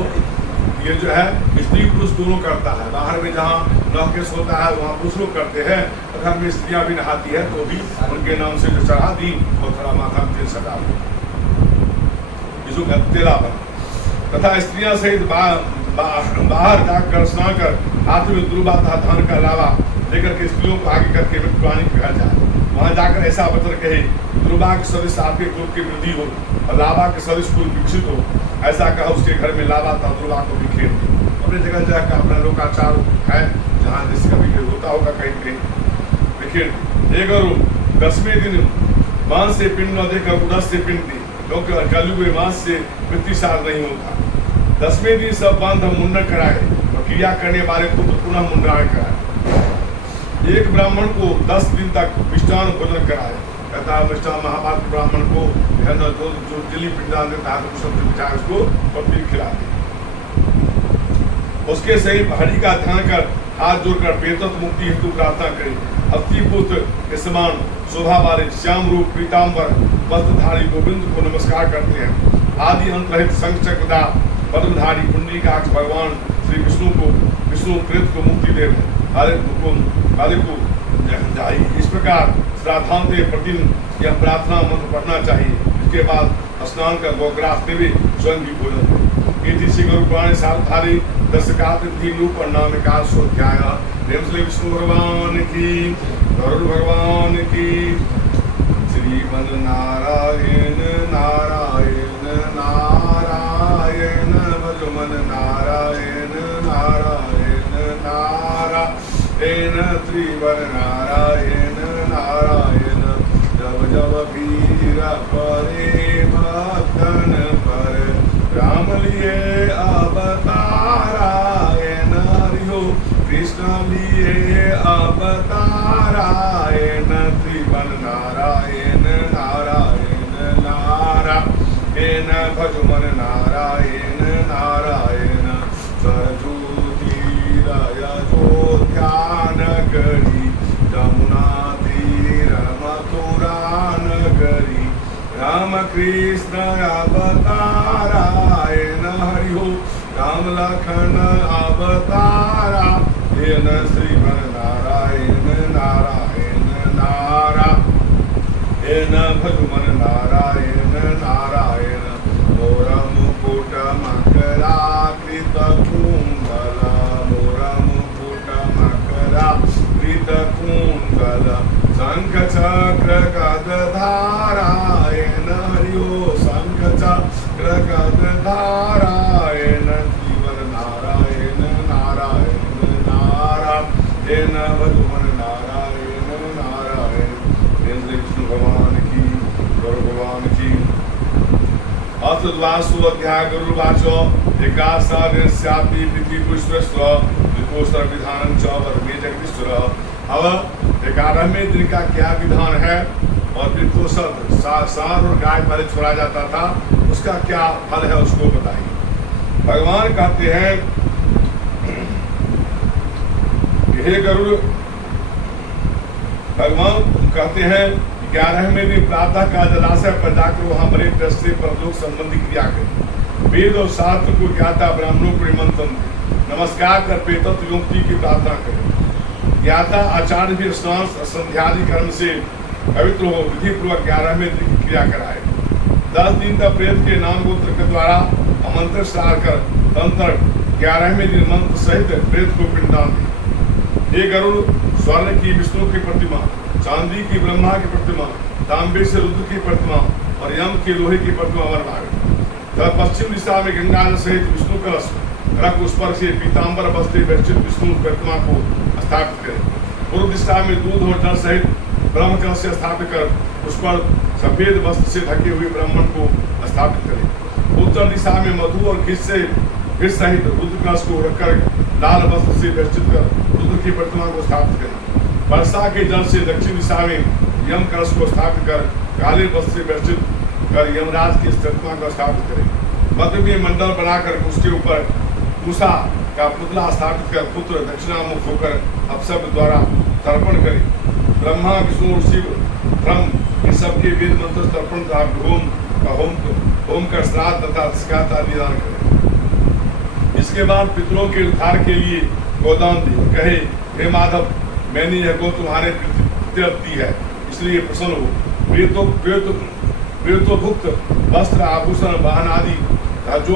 ये जो है स्त्री पुरुष दोनों करता है। बाहर में जहाँ नह केस होता है वहाँ पुरुष लोग करते हैं, घर में स्त्रियाँ भी नहाती है तो भी उनके नाम से जो चढ़ा दी और थोड़ा माथा में तेल सटा दी, इसको तेलाभन। तथा स्त्रियां सहित बाहर जाकर स्नान कर हाथ में दुर्वा तथा धान का लावा लेकर के स्त्रियों को आगे करके पानी पिया जाए। वहां जाकर ऐसा वचन कहे, दुर्वा के सदस्य आपके कुल की वृद्धि हो और लावा के सदस्य कुल विकसित हो। ऐसा कहा उसके घर में लावा था, दुर्वा को बिखेर दे। अपने जगह जाकर अपना लोकाचार है जहाँ जिसका बिखेर होता होगा कहीं कहीं बिखेर। एक 10वें दिन मांस से पिंड न देकर उड़स से पिंड दी, क्योंकि कलयुग में मांस से मृत्युसार नहीं होता। 10वें दिन सब बांध मुंडन कराए और क्रिया करने वाले पुत्र पुनः मुंडन कराए। एक ब्राह्मण को 10 दिन तक मिष्टान भोजन कराए। कहता है मिष्टान महाभारत ब्राह्मण को जो जली पिंडान देता है उसको पत्नी खिला दे। उसके सही हरि का ध्यान कर हाथ जोड़कर बेतत मुक्ति हेतु प्रार्थना करे। अति पुत्र के समान शोभा वाले श्याम रूप पीताम्बर वस्त्रधारी गोविंद को नमस्कार करते हैं। आदि अंत रहित शंख चक्रधार पद्मधारी पुंडरीकाक्ष भगवान श्री विष्णु कृत को मुक्ति दे इस प्रकार श्राद्धांत प्रतिदिन यह प्रार्थना मंत्र पढ़ना चाहिए। इसके बाद स्नान कर गोग्रास देवी स्वयं भी भोजन श्री गुरु पुराण सावधारी दर्शकाति रूप और नामिका स्वाध्याय। प्रेम श्री विष्णु भगवान की, गरुड़ भगवान की। श्रीमन नारायण नारायण नारायण भजमन नारायण नारायण नारायण त्रिवर नारायण नारायण। जब जब वीर परे भक्तन पर राम लिए अवतारायण हरिहो कृष्ण लिए अवतारायण त्रिवन नारायण नारायण नारायण भजमन नारायण नारायण। सरजूतीराय जो ध्यान करी जमुना तीर मथुरा नगरी राम कृष्ण अवतारायण हरिहो राम लखन अवतारा। श्रीमन नारायण नारायण नारायण भजमन नारायण नारायण। मोर मुकुट मकराकृत कुंडल मोर मुकुट मकराकृत कुंडल शंख चक्र गदधारायण हरिओ शंख चक्र गदधारायण। जीवन नारायण नारायण नारायण भगवान नारायण नारायण। विष्णु भगवान की, गौर भगवान की। अर्थद्वासु अध्याय गुरुवाचो एकासास्यापि विधि पुष्पस्व विकोस्तर विधानं च वर्मे जगदीश्वर। अब 11वें दिन का क्या विधान है और विकोसत सांड और गाय पहले छोड़ा जाता था, उसका क्या फल है उसको बताइए। भगवान कहते हैं हे गरुड़, भगवान कहते हैं 11वें दिन प्रातः का जलाशय पर जाकर वहां बड़े दृष्टि से परलोक संबंधी क्रिया करें। वेद और शास्त्र को ज्ञाता ब्राह्मणों को निमंत्रण नमस्कार कर पेतत्व युक्ति की प्रार्थना करें। ज्ञाता आचार्य भी स्नान संध्यादि कर्म से पवित्र हो विधि पूर्वक 11वें दिन की क्रिया कराए। 10 दिन तक प्रेत के नाम गोत्र के द्वारा आमंत्रण स्नान कर तंत्र 11वें दिन मंत्र सहित प्रेत को पिंडदान दे। हे गरुड़, स्वर्ण की विष्णु की प्रतिमा, चांदी की ब्रह्मा की प्रतिमा, तांबे से रुद्र की प्रतिमा और यम के लोहे की प्रतिमा बनवाए। तब पश्चिम दिशा में गंगा जल सहित विष्णु कलश रख उस पर से पीताम्बर वस्त्र व्यवस्थित विष्णु प्रतिमा को स्थापित करें। पूर्व दिशा में दूध और जल सहित ब्रह्म कलश से स्थापित कर उस पर सफेद वस्त्र से ढके हुए ब्राह्मण को स्थापित करें। उत्तर दिशा में मधु और घी सहित रुद्र कलश को रखकर लाल वस्त्र से व्यवस्थित कर रुद्र की प्रतिमा को स्थापित करें। वर्षा के जल से दक्षिण दिशा में यम कलश को स्थापित कर काले वस्त्र से व्यवस्थित कर यमराज की प्रतिमा को स्थापित करें। मध्य में मंडल बनाकर उसके ऊपर मूसा का पुतला स्थापित कर पुत्र दक्षिणामुख होकर अपशब्द द्वारा तर्पण करें। ब्रह्मा विष्णु और शिव ब्रह्म इन सबके वेद मंत्र तर्पण तथा होम कर श्राद्ध तथा शिकायत निदान करें। इसके बाद पितरों के उद्धार के लिए गोदान दी, कहे हे माधव, मैंने यह गो तुम्हारे प्रति है, इसलिए प्रसन्न हो। प्रेतोभुक्त वस्त्र आभूषण वाहन आदि जो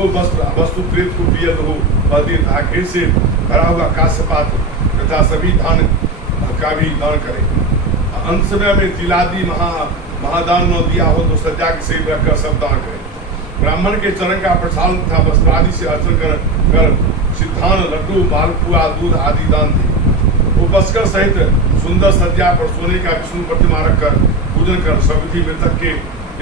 वस्तु प्रेत को प्रिय हो वह दे तथा घेर से भरा हुआ काश्य पात्र तथा सभी धान का भी दान करे। अंत समय में तिलादि महादान न दिया हो तो सज्जा के सेव रखकर सब दान करे। ब्राह्मण के चरण का प्रसाद तथा वस्त्र आदि से अर्चन कर सिद्धान लड्डू मालपुआ दूध आदि दान दे। उपस्कर सहित सुंदर सज्जा पर सोने का विष्णु प्रतिमा रखकर पूजन कर सविधि मृतक के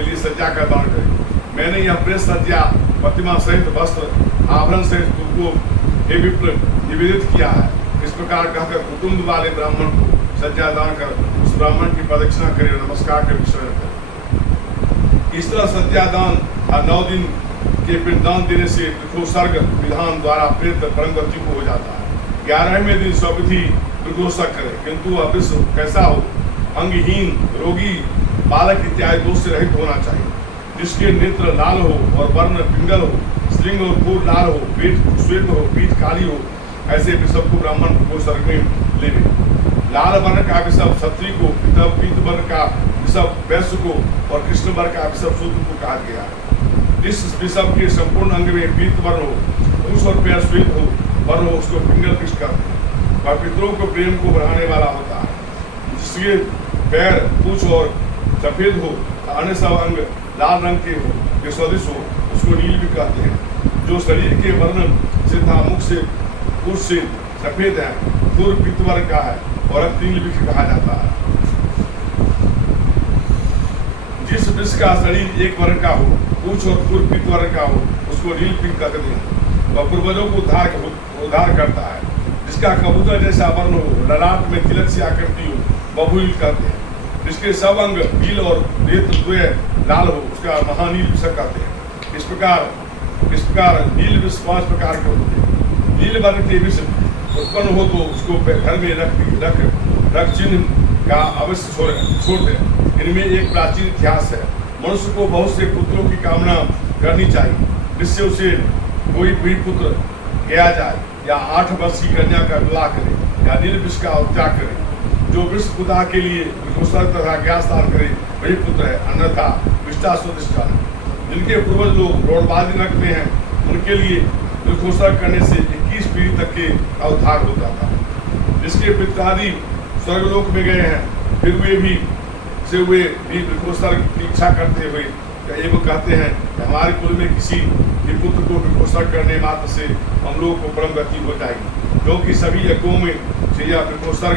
लिए सज्जा का दान करे। मैंने यह प्रेस सज्जा प्रतिमा सहित वस्त्र आभरण सहित तुमको हे विप्र निवेदित किया है। इस प्रकार कहकर कुटुंब वाले ब्राह्मण को सज्जा दान कर उस ब्राह्मण की प्रदक्षिणा करे और नमस्कार कर विसर्जन करे। इस तरह सज्जा दान और 9 दिन के पिंडदान देने से विधोसर्ग विधान द्वारा प्रेत परमगति को हो जाता है। 11वें दिन स्वविधि विधोसर्ग करे, किंतु वह विश्व कैसा हो, अंगहीन, रोगी, बालक इत्यादि दोष से रहित होना चाहिए, जिसके नेत्र लाल हो और वर्ण पिंगल हो, श्रृंग और पूर लाल हो, पेट श्वेत हो, पीठ काली हो, ऐसे विषव को ब्राह्मण को स्वर्ग में लेवे। लाल वर्ण का विषव क्षत्रिय को, पीत वर्ण का विषव वैश्य को और कृष्ण वर्ण का विषव शूद्र को कहा गया है। जिस विषव के संपूर्ण अंग में पीत वर्ण हो, पूछ और पैर श्वेत हो, वर्ण हो, उसको पिंगल कृष्ण कहते हैं। वह पितरों को प्रेम को बढ़ाने वाला होता है। जिसके पैर पूछ और सफेद हो, अन्य सब अंग लाल रंग के हो, जो सदृश हो, उसको नील भी कहते हैं। जो शरीर के वर्णन से तथा मुख से कुछ से सफेद है, पूर्व पित्त वर्ण का है और अब नील भी कहा जाता है। जिस वृक्ष का शरीर एक वर्ण का हो, पूछ और पूर्व पित्त वर्ण का हो, उसको नील पिंग कहते हैं। वह पूर्वजों को उद्धार करता है। जिसका कबूतर जैसा वर्ण हो, ललाट में तिलक से आकृति हो, बबूल कहते हैं। जिसके सब अंग नील और नेत्र लाल हो, उसका महानील विषय कहते हैं। इस प्रकार नील विष 5 प्रकार के होते हैं। नील वर्ण के विष उत्पन्न हो तो उसको घर में रख चिन्ह का अवश्य छोड़ दें। इनमें एक प्राचीन इतिहास है। मनुष्य को बहुत से पुत्रों की कामना करनी चाहिए, जिससे उसे कोई भी पुत्र गया जाए या 8 वर्ष की कन्या का विवाह करे या नील विष का त्याग करे। जो विष पुता के लिए तथा ज्ञास दान करे वही पुत्र है, अन्यथा विष्टा स्वदिष्टा है। जिनके पूर्वज लोग रोडबाजी नरक में हैं, उनके लिए विघोषण करने से 21 पीढ़ी तक के उद्धार होता था। जिसके पितादि स्वर्गलोक में गए हैं, फिर वे भी विघोषण की इच्छा करते हुए एवं कहते हैं कि हमारे कुल में किसी भी पुत्र को विघोषण करने मात्र से हम लोग को परम गति हो जाएगी, क्योंकि सभी यज्ञों में से यह विघोषण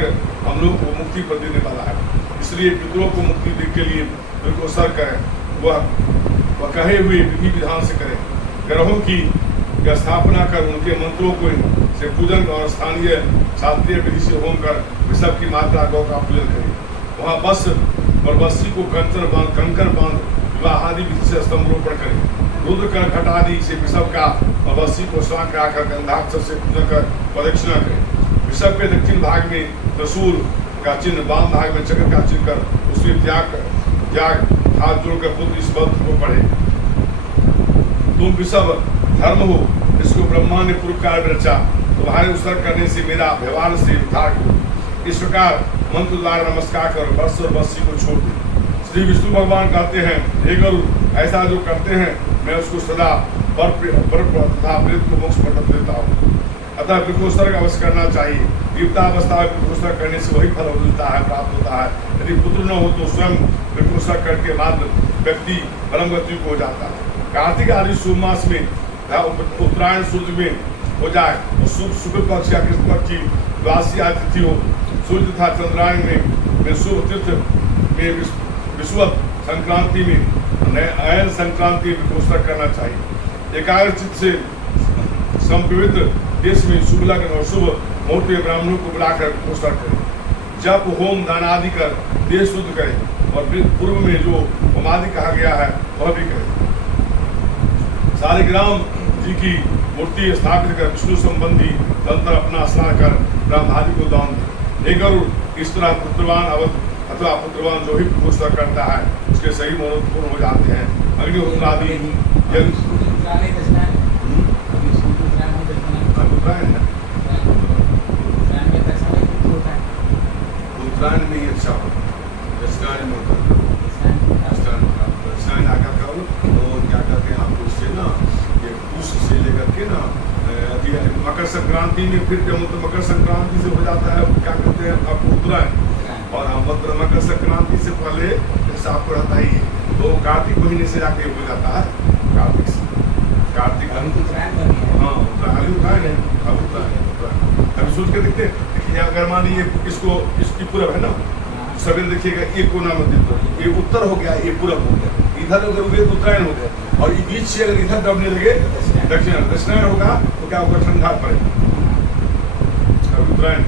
हम लोग को मुक्ति पर देने वाला है। इसलिए पितरों को मुक्ति देने के लिए विघोषण करें, वह कहे हुए विधि विधान से करें। ग्रहों की स्थापना कर उनके मंत्रों को से पूजन और स्थानीय शास्त्रीय विधि से होम कर विषव की मात्रा गौ का पूजन करें। वहाँ बस और बस्सी को कंकर बांध विवाह आदि विधि से स्तंभरोपण करें। रुद्र कर घटादि से विषव का और बस्सी को स्वांग कराकर गंधाक्षर से पूजन कर प्रदक्षिणा करें। वृषभ के दक्षिण भाग में त्रिशूल का चिन्ह, वाम भाग में चक्र का चिन्ह कर उसमें त्याग हाथ जोड़कर पुत्र इस मंत्र को पढ़े। तुम वृषभ धर्म हो, इसको ब्रह्मा ने पूर्व काल में रचा, तुम्हारे उत्सर्ग करने से मेरा व्यवहार से उद्धार हो। इस प्रकार मंत्र द्वारा नमस्कार कर वर्ष और बस्सी को छोड़ दे। श्री विष्णु भगवान कहते हैं, हे गरुड़, ऐसा जो करते हैं मैं उसको सदा पर तथा प्रेत को मोक्ष प्रदत्त देता हूँ। अतः वृक्षोत्सर्ग अवश्य करना चाहिए। युक्तावस्था में वृक्षोत्सर्ग करने से वही फल मिलता है, प्राप्त होता है। यदि पुत्र न हो तो स्वयं वृक्षोत्सर्ग करके मात्र व्यक्ति परम गति को हो जाता है। कार्तिक आदि शुभ मास में उत्तरायण सूर्य में हो जाए और शुक्ल पक्ष या कृष्ण पक्ष की द्वादशी आदि तिथि हो, सूर्य तथा चंद्रायण में शुभ तीर्थ में विषुवत संक्रांति में अयन संक्रांति में वृक्षोत्सर्ग करना चाहिए। एकाग्रचित्त से संपवित्र देश में शुभ लग्न और शुभ मुहूर्त में ब्राह्मणों को बुलाकर वृक्षोत्सर्ग करें। जप होम दान आदि कर देश शुद्ध करें और पूर्व में जो होमादि कहा गया है वह भी करें। सालिग्राम जी की मूर्ति स्थापित कर विष्णु संबंधी तंत्र अपना स्नान कर ब्रह्मादि को दान दे। हे गरुड़, इस तरह पुत्रवान अवध अथवा पुत्रवान जो भी वृक्षोत्सर्ग करता है उसके सही मनोरथ पूर्ण हो जाते हैं। अग्निहोत्र आदि उत्तरायण में ही अच्छा हो, दक्षिणायन में होता है। दक्षिणायन आकर करो तो क्या कहते हैं आपको उससे ना ये पुष से लेकर के ना मकर संक्रांति में फिर जब मतलब मकर संक्रांति से हो जाता है क्या कहते हैं आपको उत्तरायण, और मकर संक्रांति से पहले हिसाब को रहता ही है तो कार्तिक महीने से जाके हो जाता है। कार्तिक हाँ उत्तरायण है, अभी सोच के देखते अगर मान लीजिए इसकी पूरब है ना, सवेरे देखिएगा ये कोना में ये उत्तर हो गया, ये पूरब हो गया, इधर उधर उत्तरायण हो गया और ये बीच से अगर इधर दबने लगे दक्षिणायन होगा तो क्या होगा, ठंडा पड़ेगा। उत्तरायण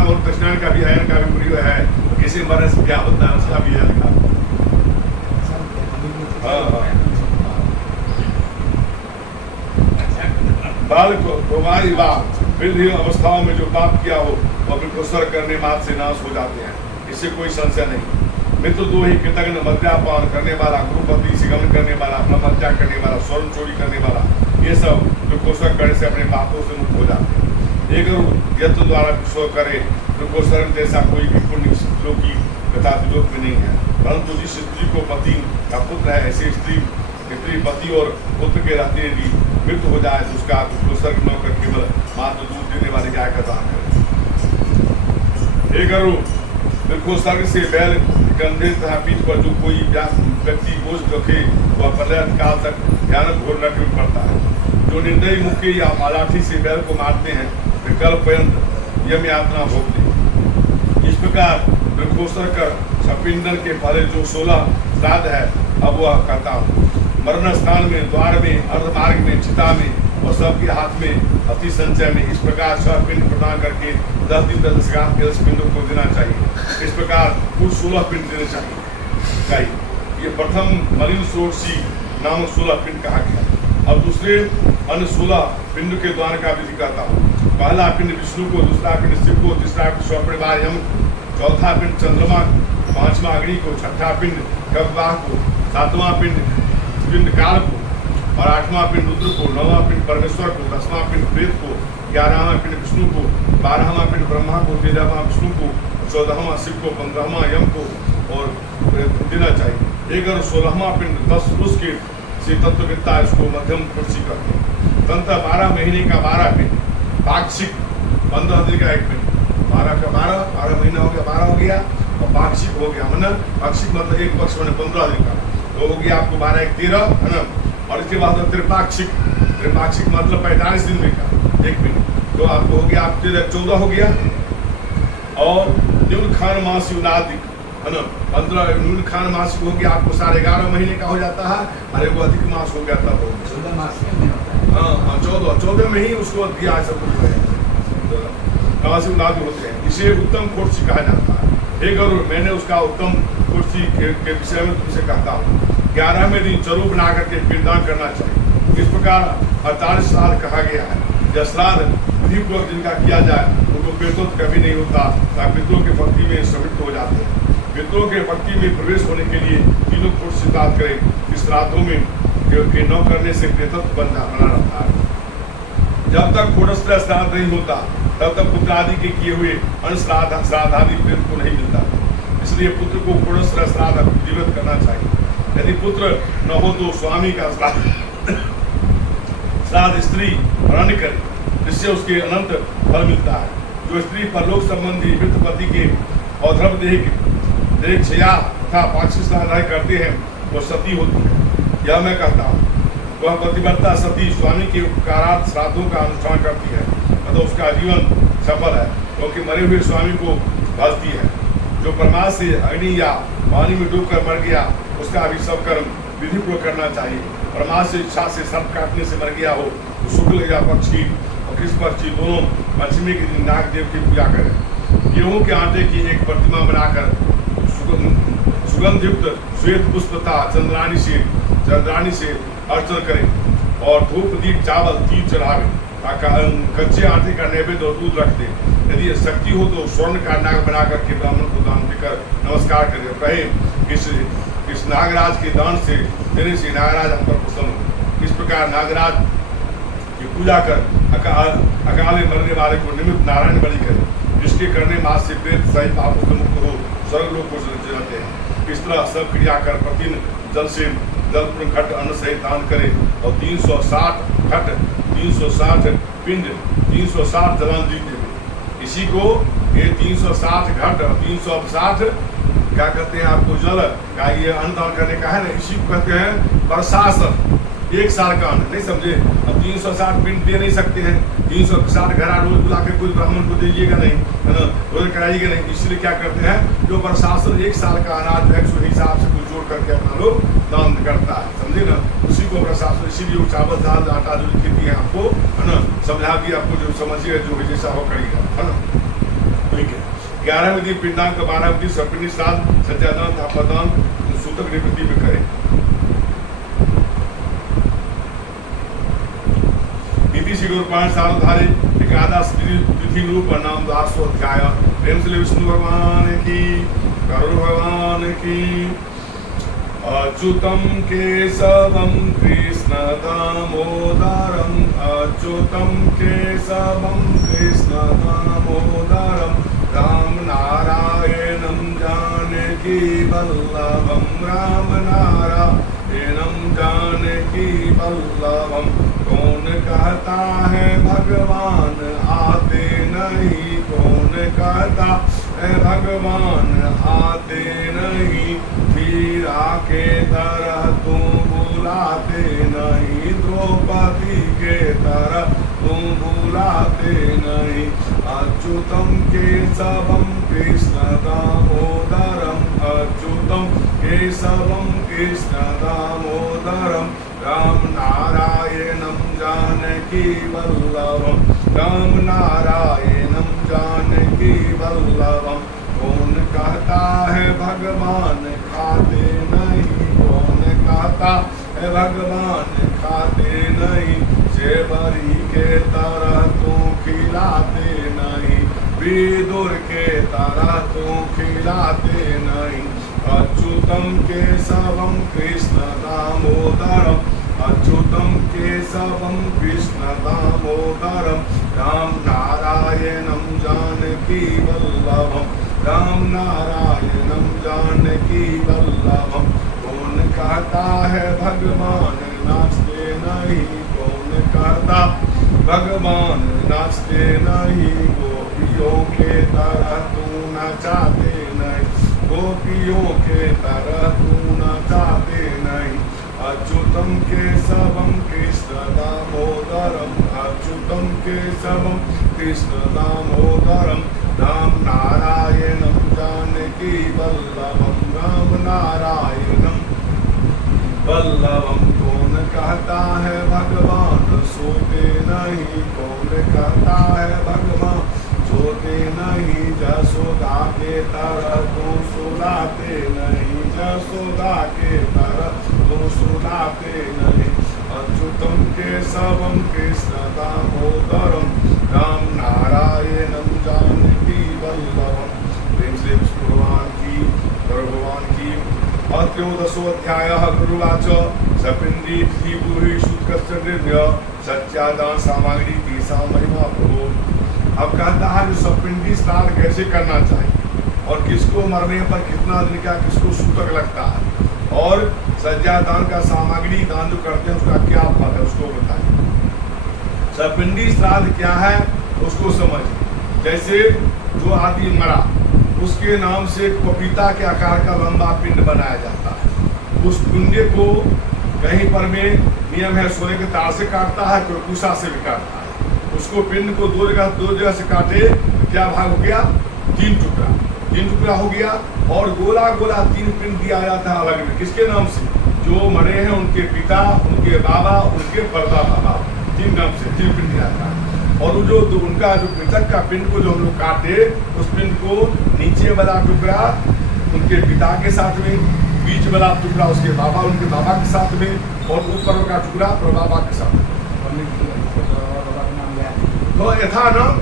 और दक्षिणायन का भी अयन का भी प्रयोग है, किसी मरने से क्या होता है उसका भी है। बाल कुमारी बाल वृद्धि अवस्थाओं में जो पाप किया हो वह वृक्षोत्सर्ग करने मात्र से नाश हो जाते हैं, इससे कोई संशय नहीं। मित्र दो ही कृतज्ञ मद्यपान करने वाला, गुरुपति से गमन करने वाला, अपना मद्या करने वाला, स्वर्ण चोरी करने वाला, ये सब वृक्षोत्सर्ग करने से अपने पापों से मुक्त हो जाते हैं। एक यत्न द्वारा वृक्षोत्सर्ग करे वृक्षोत्सर्ग जैसा कोई भी पुण्य स्त्रियों की कथा त्रिलोक में नहीं है, परंतु जिस स्त्री को पति का पुत्र है ऐसे स्त्री पति और पुत्र के रहते भी मृत्यु हो जाए तो उसका वृक्षोत्सर्ग न कर केवल मात्र दूध देने वाले गाय का दान करें। हे गरुड़, वृक्षोत्सर्ग से बैल कंधे तथा पीठ पर जो कोई व्यक्ति बोझ रखे वह प्रलय काल तक भयानक घोर नरक में पड़ता है। जो निर्दयी मुक्के या लाठी से बैल को मारते हैं वे कल पर्यंत यम यातना भोगते। इस प्रकार वृक्षोत्सर्ग कर सपिंडर के पहले जो 16 श्राद्ध है अब वह करता हूँ। मरण स्थान में, द्वार में, अर्धमार्ग में, चिता में और सबके हाथ में अति संचय में इस प्रकार 6 पिंड प्रदान करके 10 दिन 10 पिंडों को देना चाहिए। इस प्रकार कुल 16 पिंड देने चाहिए। ये प्रथम मलिन षोडशी नाम 16 पिंड कहा गया। अब दूसरे अन्य 16 पिंड के द्वार का विधि करता हूँ। पहला पिंड विष्णु को, दूसरा पिंड शिव को, तीसरा पिंड स्वपरिवार यम, चौथा पिंड चंद्रमा, 5वां अग्नि को, छठा पिंड कव्वाह को, 7वां पिंड काल को और 8वां पिंड रुद्र को, 9वां पिंड परमेश्वर को, 10वां पिंड प्रेत को, 11वां पिंड विष्णु को, 12वां पिंड ब्रह्मा को, 13वां विष्णु को, 14वां शिव को, 15वां यम को और देना चाहिए। एक और 16वां पिंड 10 पुरुष के से तत्ववेत्ता इसको मध्यम कुर्सी करते हैं। तंत्र 12 महीने का 12 पिंड, पाक्षिक 15 दिन का 1 पिंड, 12 का 12 महीना हो गया 12 हो गया और पाक्षिक हो गया मतलब पाक्षिक मतलब एक पक्ष मैंने 15 दिन का तो हो गया आपको 12 1 13 है ना। और इसके बाद त्रिपाक्षिक मतलब 45 दिन में का 1 मिनट तो आपको हो गया आप 14 हो गया। और न्यून खान मास युनादिक है ना 15 न्यून खान मास हो गया आपको 11.5 महीने का हो जाता है और एक अधिक मास हो गया तब 14 मास में होता है। हाँ 14 में ही उसको दिया है सब कुछ होते हैं। इसे उत्तम कुर्सी कहा जाता है। हे गरुड़, मैंने उसका उत्तम कुर्सी के विषय में तुमसे कहता हूँ। 11वें दिन चरु बना करके पिंडदान करना चाहिए। इस प्रकार 48 साल कहा गया है। या श्राद्ध विधिपूर्वक जिनका किया जाए उनको पितृत्व कभी नहीं होता, पितरों की भक्ति में समृद्ध हो जाते हैं। पितरों के भक्ति में प्रवेश होने के लिए तीनों पुरुष सिद्धांत करें। इस श्राद्धों में के न करने से पितृत्व बना रहता है। जब तक घोड़स्त्र श्राद्ध नहीं होता तब तक पुत्र आदि के किए हुए अन्य श्राद्धादि पितृ को नहीं मिलता। इसलिए पुत्र को घोड़स्त्र श्राद्ध विधिवत करना चाहिए। यदि पुत्र न हो तो स्वामी का श्राद्ध स्त्री हरण करे, जिससे उसके अनंत फल मिलता है। जो स्त्री परलोक संबंधी मृत पति के अधर्म देह छया तथा पाक्षिक श्राद्ध करते हैं वो सती होती है। यह मैं कहता हूँ, वह पतिव्रता सती स्वामी के उपकारार्थ श्राद्धों का अनुष्ठान करती है, मतलब उसका जीवन सफल है, क्योंकि मरे हुए स्वामी को भजती है। जो परमार्थ से अग्नि या पानी में डूबकर मर गया उसका भी सब कर्म विधिपूर्वक करना चाहिए। परमार्थ से इच्छा से सर्प काटने से मर गया हो तो शुक्ल या पक्षी और कृष्ण पक्षी दोनों पंचमी के दिन नाग देव की पूजा करें। गेहूं के आटे की एक प्रतिमा बनाकर सुगंध युक्त श्वेत पुष्प तथा चंद्राणी से अर्चन करें और धूप दीप चावल तीर चढ़ावे। कच्चे आटे का नैवेद्य और दूध रख दे। यदि शक्ति हो तो स्वर्ण का नाग बनाकर के ब्राह्मण को दान देकर नमस्कार करें। कहे इस नागराज के दान से देने से नागराज हम पर प्रसन्न हो। इस प्रकार नागराज की पूजा कर अकाले मरने वाले को निमित्त नारायण बलि करें, जिसके करने मास से प्रेत सही पापों से मुक्त हो स्वर्ग लोक को जाते हैं। इस तरह सब क्रिया कर प्रतिदिन जल से जलपूर्ण घट अन्न सहित दान करें और 360 घट 360 पिंड 360 जलांजलि देवे। इसी को ये 360 घट और 360 क्या कहते हैं आपको जल का ये अन्न दान करने का है ना, इसी को कहते हैं वर्षासन। एक साल का अन्न नहीं समझे। अब 360 पिंड दे नहीं सकते हैं, 360 घड़ा रोज बुला के कोई ब्राह्मण को दीजिएगा नहीं, है ना, रोज कराइएगा नहीं। इसलिए क्या करते हैं, जो प्रशासन एक साल का अनाज है उसके हिसाब से कुछ जोड़ करके अपना लोग दान करता है, समझे ना। उसी को प्रशासन, इसीलिए वो चावल दाल आटा जो लिखी दिए आपको, है ना, समझा दिया आपको, जो समझिएगा जो जैसा हो करिएगा, है ना। ठीक है। 11 विधि पिंडांग, 12 विधि सपिंडी श्राद्ध सत्यादान थापादान सूतक निवृत्ति में करें। श्री गुरु पाठ सार्वधारी एकादश तिथि रूप नाम 10 अध्याय। प्रेम से विष्णु भगवान की, करुण भगवान की। अच्युतम केशवम कृष्ण दामोदरम, अच्युतम केशवम कृष्ण दामोदरम, राम नारायणम जानकी वल्लभम, राम नारायणम जानकी वल्लभम। कौन कहता है भगवान आते नहीं, कौन कहता है भगवान आते नहीं, वीरा के तरह तुम बुलाते नहीं, द्रौपदी के तरह तुम बुलाते नहीं। अच्युतम केशवम कृष्ण दामोदरम, अच्युतम केशवम कृष्ण दामोदरम, राम नारायणम जानकी वल्लभम, राम नारायणम जानकी वल्लभम। कौन कहता है भगवान खाते नहीं, कौन कहता है भगवान खाते नहीं, सेवरी के तरह तुम खिलाते नहीं, विदुर के तरह तुम खिलाते नहीं। अच्युतम केशवम कृष्ण दामोदरम, अच्युतम केशवम कृष्ण दामोदरम, राम नारायणम जानकी वल्लभम, राम नारायणम जानकी वल्लभम। कौन कहता है भगवान नाचते नहीं, कौन कहता भगवान नाचते नहीं, गोपियों के तरह तू नचाते नहीं, गोपियों के तरह तू नचाते नहीं। अच्युतम केशवम कृष्ण दामोदरम, अच्युतम केशवम कृष्ण दामोदरम, राम नारायणम जानकी वल्लभम, राम नारायणम वल्लभम। कौन कहता है भगवान सोते नहीं, कौन कहता है भगवान सोते नहीं, जसोदा के तरह तू सुलाते नहीं, जसोदा के तरह तू सुलाते नहीं। अच्युतम केशवम कृष्ण दामोदरम, सुतरम राम नारायणं जानकी वल्लभम। प्रेम से विष्णु भगवान की अत्योदशोऽध्यायः गुरुवाच सपिंडी भूरि सुत्कर्षण्य सत्यादान सामग्री तेषां महिमा प्रभो। अब कहता है जो सपिंडी स्नान कैसे करना चाहिए और किसको मरने पर कितना दिन का किसको सूतक लगता है और सज्जादान का सामग्री दान जो करते हैं उसका क्या फल है उसको बताएं। सपिंडी श्राद्ध क्या है उसको समझ। जैसे जो आदमी मरा उसके नाम से पपीता के आकार का लंबा पिंड बनाया जाता है। उस पिंड को कहीं पर में नियम है सोने के तार से काटता है, कोई कुशा से भी काटता है। उसको पिंड को दो जगह से काटे तो क्या भाग हो गया? 3 टुकड़ा हो गया और गोला गोला 3 पिंड दिया जाता है अलग में। किसके नाम से? जो मरे हैं उनके पिता, उनके बाबा, उनके परदादा, 3 नाम से 3 पिंड दिया जाता है। और जो उनका जो मृतक का पिंड को जो हम लोग काटे उस पिंड को नीचे वाला टुकड़ा उनके पिता के साथ में, बीच वाला टुकड़ा उसके बाबा उनके बाबा के साथ में और ऊपर का टुकड़ा परबाबा के साथ में। तो यथा नाम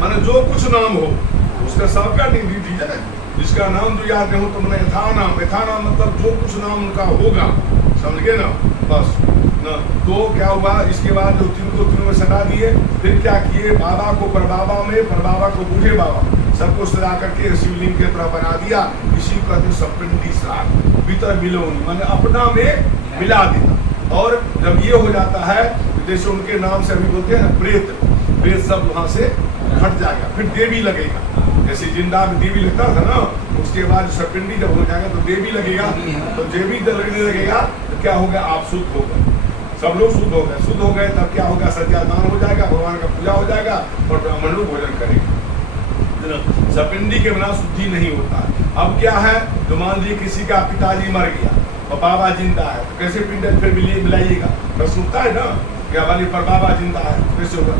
माने जो कुछ नाम हो उसका सबका निधि है। जिसका नाम जो याद नहीं हो तो मैंने यथा नाम मतलब जो कुछ नाम उनका होगा, समझ गए ना, बस न। तो क्या हुआ इसके बाद जो 3 को 3 में सटा दिए, फिर क्या किए बाबा को परबाबा में, परबाबा को बूढ़े बाबा, सबको सजा करके शिवलिंग के तरह बना दिया। इसी को कहते सपिंडी श्राद्ध, भीतर मिलोनी माने अपना में मिला देना। और जब ये हो जाता है जैसे उनके नाम से अभी बोलते हैं प्रेत सब वहां से हट जाएगा, फिर देवी लगेगा। जैसे जिंदा में देवी लगता था ना, उसके बाद सपिंडी जब हो जाएगा तो देवी लगेगा। तो देवी लगने लगेगा तो क्या होगा? आप शुद्ध हो गए, सब लोग शुद्ध हो गए तब क्या होगा? सत्यादान हो जाएगा, भगवान का पूजा हो जाएगा और ब्राह्मण लोग भोजन करेंगे। सपिंडी के बिना शुद्धि नहीं होता। अब क्या है? तो मान लीजिए किसी का पिताजी मर गया और बाबा जिंदा है तो कैसे पिंड फिर मिलाइएगा? प्रश्न उठता है ना, क्या वाली पर बाबा जिंदा है तो कैसे होगा?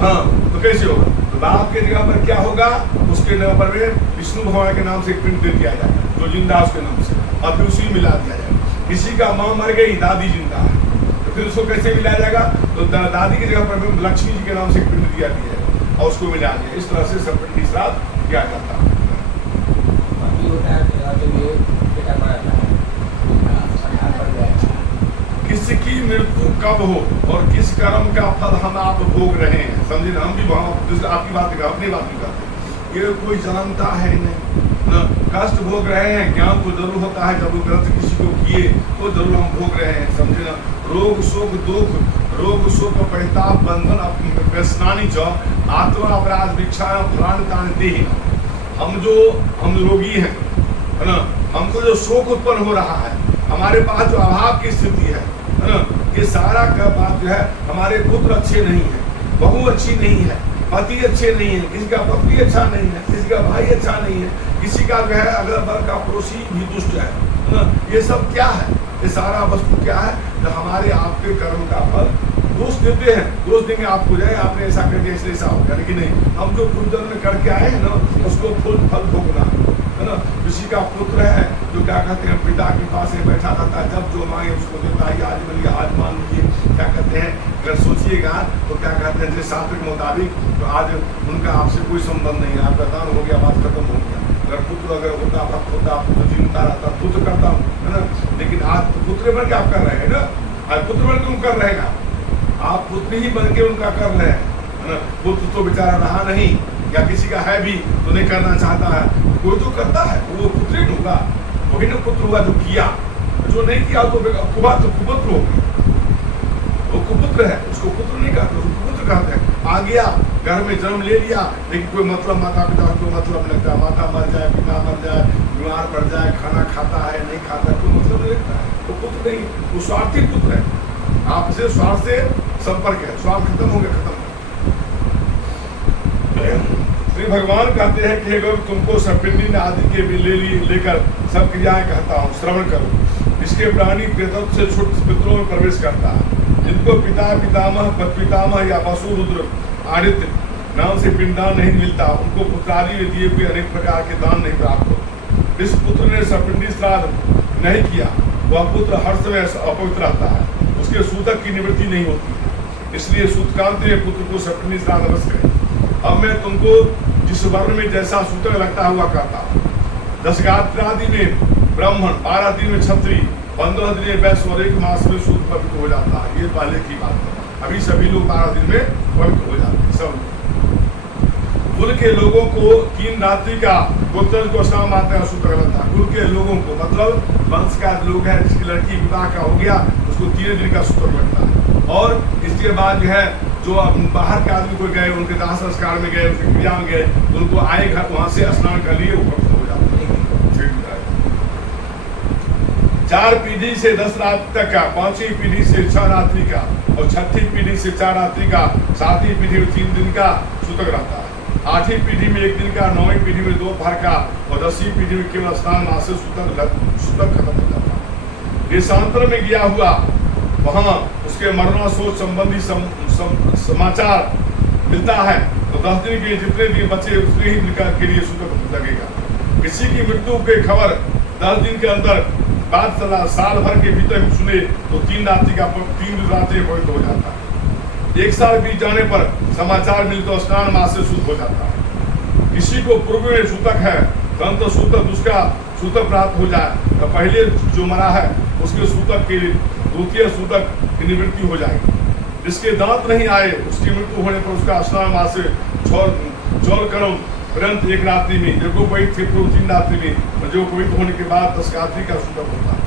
हाँ, तो कैसे होगा? तो बाप के जगह पर क्या होगा? उसके नाम पर में विष्णु भगवान के नाम से एक पिंड दे दिया जाएगा जो जिंदा है उसके नाम से, और फिर उसी मिला दिया जाएगा। किसी का माँ मर गई, दादी जिंदा है तो फिर उसको कैसे मिलाया जाएगा? तो दादी की जगह पर लक्ष्मी जी के नाम से एक पिंड दिया जाएगा और उसको मिला दिया। इस तरह से सपिंडी श्राद्ध किया जाता है। किसकी मृत्यु कब हो और किस कर्म का फल हम आप भोग रहे हैं, समझे ना। हम भी आपकी बात कर अपनी बात नहीं करते। ये कोई जानता है नहीं ना, कष्ट भोग रहे हैं। ज्ञान तो जरूर होता है, जब वो ग्रंथ किसी को किए तो जरूर हम भोग रहे हैं, समझे ना। रोग शोक दुख, रोग शोक परिताप बंधन व्यसनानी च आत्मा अपराध भिक्षा फलान देहि। हम रोगी हैं, है ना, हमको जो शोक उत्पन्न हो रहा है, हमारे पास जो अभाव की स्थिति है ना, ये सारा का बात जो है हमारे पुत्र अच्छे नहीं है, बहू अच्छी नहीं है, पति अच्छे नहीं है, किसी का पत्नी अच्छा नहीं है, किसी का भाई अच्छा नहीं है, किसी का जो है अगल बगल का पड़ोसी भी दुष्ट है ना। ये सब क्या है? ये सारा वस्तु क्या है? तो हमारे आपके कर्म का फल दोष देते हैं। दोष देंगे आपको जाए आपने ऐसा कर दिया इसलिए ऐसा हो गया, लेकिन नहीं, हम जो पूर्वजन्म में करके आए हैं ना उसको फल भोगना है ना। किसी का पुत्र है जो क्या कहते हैं पिता के पास में बैठा रहता है, जब जो मांगे उसको देता है। आज बन गया, आज मान लीजिए क्या कहते हैं, अगर सोचिएगा तो क्या कहते हैं जैसे शास्त्र के मुताबिक तो आज उनका आपसे कोई संबंध नहीं है, आपका दान हो गया, बात खत्म हो गया। अगर पुत्र अगर होता भक्त होता पुत्र जीवता रहता पुत्र करता हूँ, है ना। लेकिन आज तो पुत्र बन के आप कर रहे हैं ना, आज पुत्र बन के कर रहे हैं आप पुत्र ही बन के उनका कर रहे हैं, है ना। पुत्र तो बेचारा रहा नहीं या किसी का है भी तो नहीं करना चाहता है, कोई तो करता है, वो पुत्र ही होगा, वही ना पुत्र हुआ जो किया। जो नहीं किया तो कुपुत्र हो, वो कुपुत्र है, उसको पुत्र नहीं कहते, उसको कुपुत्र कहते हैं। आ गया घर में जन्म ले लिया, लेकिन कोई मतलब माता पिता को मतलब नहीं लगता, माता मर जाए, पिता मर जाए, बीमार पड़ जाए, खाना खाता है नहीं खाता, कोई मतलब नहीं लगता है, तो पुत्र नहीं, वो स्वार्थी पुत्र है। आपसे स्वार्थ से संपर्क है, स्वार्थ खत्म हो गया, खत्म। श्री भगवान कहते हैं कि अगर तुमको सपिंडी आदि के लेकर सब क्रियाएं कहता हूँ, श्रवण करो। इसके प्राणी प्रेतत्व से छुट पितरों में प्रवेश करता है, जिनको पिता पितामह पदपितामह या वसु रुद्र आदित्य नाम से पिंडदान नहीं मिलता, उनको पुत्रादि दिए हुए अनेक प्रकार के दान नहीं प्राप्त होते। इस पुत्र ने सपिंडी श्राद्ध नहीं किया, वह पुत्र हर समय अपवित्र रहता है, उसके सूतक की निवृत्ति नहीं होती है। इसलिए सूतकांत ने पुत्र को सपनी श्राद्ध अवश्य करें। अब मैं तुमको जिस वर्ण में जैसा सूतक लगता हुआ करता हूँ, 10 गात्रादि में ब्राह्मण, 12 दिन में क्षत्रिय, 15 दिन में वैश्य और 1 मास में सूत पवित्र हो जाता है। ये पहले की बात है। अभी सभी लोग 12 दिन में पवित्र हो जाते हैं सब। कुल के लोगों को 3 रात्रि का गोत्र को स्नान मारते हैं सूतक लगता है। कुल के लोगों को मतलब वंश का लोग है, जिसकी लड़की विवाह का हो गया उसको 3 दिन का सूतक लगता है। और इसके बाद जो है जो बाहर के आदमी को गए, उनके दाह संस्कार में गए, उनकी क्रिया में गए, उनको आए घर वहां से स्नान कर लिए वो पवित्र हो जाते हैं। 4 पीढ़ी से 10 रात तक का, 5वीं पीढ़ी से 6 रात्रि का और 6ठी पीढ़ी से 4 रात्रि का, 7वीं पीढ़ी में 3 दिन का सूतक रहता है। 8वीं पीढ़ी में 1 दिन का, 9वीं पीढ़ी में 2 पहर का और 10वीं पीढ़ी में केवल स्नान मास से सूतक खत्म हो जाता है। देशांतर में गया हुआ वहां उसके मरणाशोच संबंधी समाचार मिलता है तो 10 दिन के जितने दिन बचे उतने ही दिन के लिए सूतक लगेगा। किसी की मृत्यु की खबर 10 दिन के अंदर बाद साल भर के भीतर सुने तो 3 रात्रि पवित्र हो जाता है। 1 साल बीत जाने पर समाचार मिले तो स्नान मास से शुद्ध हो जाता है। किसी को पूर्व में सूतक है तो सूतक उसका सूतक प्राप्त हो जाए तो पहले जो मरा है उसके सूतक के द्वितीय सूतक की निवृत्ति हो जाएगी। जिसके दांत नहीं आए उसकी मृत्यु होने पर उसका स्नान मास से चौर कर्म परंत 1 रात्रि में, जो पवित्र थे 3 रात्रि में, जो पवित्र होने के बाद 10 रात्रि का सूतक होता है।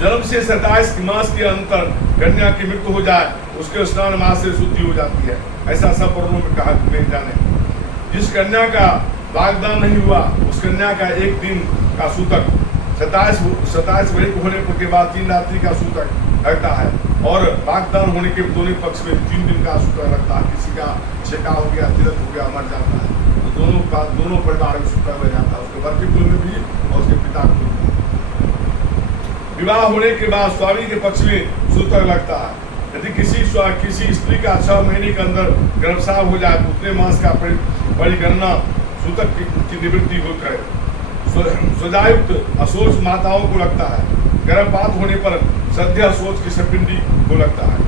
जन्म से 27 मास के अंतर कन्या की मृत्यु हो जाए उसके स्नान मास से शुद्धि हो जाती है। ऐसा सब वर्णों में कहा जाने। जिस कन्या का वागदान नहीं हुआ उस कन्या का 1 दिन का सूतक 27 वही होने के बाद 3 रात्रि का सूतक लगता है और वागदान होने के दोनों पक्ष में 3 दिन का सूतक लगता है। किसी का छेका हो गया, तिलक हो गया, मर जाता है तो दोनों परिवार में सूतक लग जाता है, उसके वर के कुल में भी और उसके पिता के कुल में। विवाह होने के बाद स्वामी के पक्ष में सूतक लगता है। यदि किसी स्त्री का 6 महीने के अंदर गर्भस्राव हो जाए तो उतने मास का परिगणना सूतक की निवृत्ति होता है। स्वजायुक्त असोच माताओं को लगता है। गर्भपात होने पर सद्य सोच की सपिंडी को लगता है।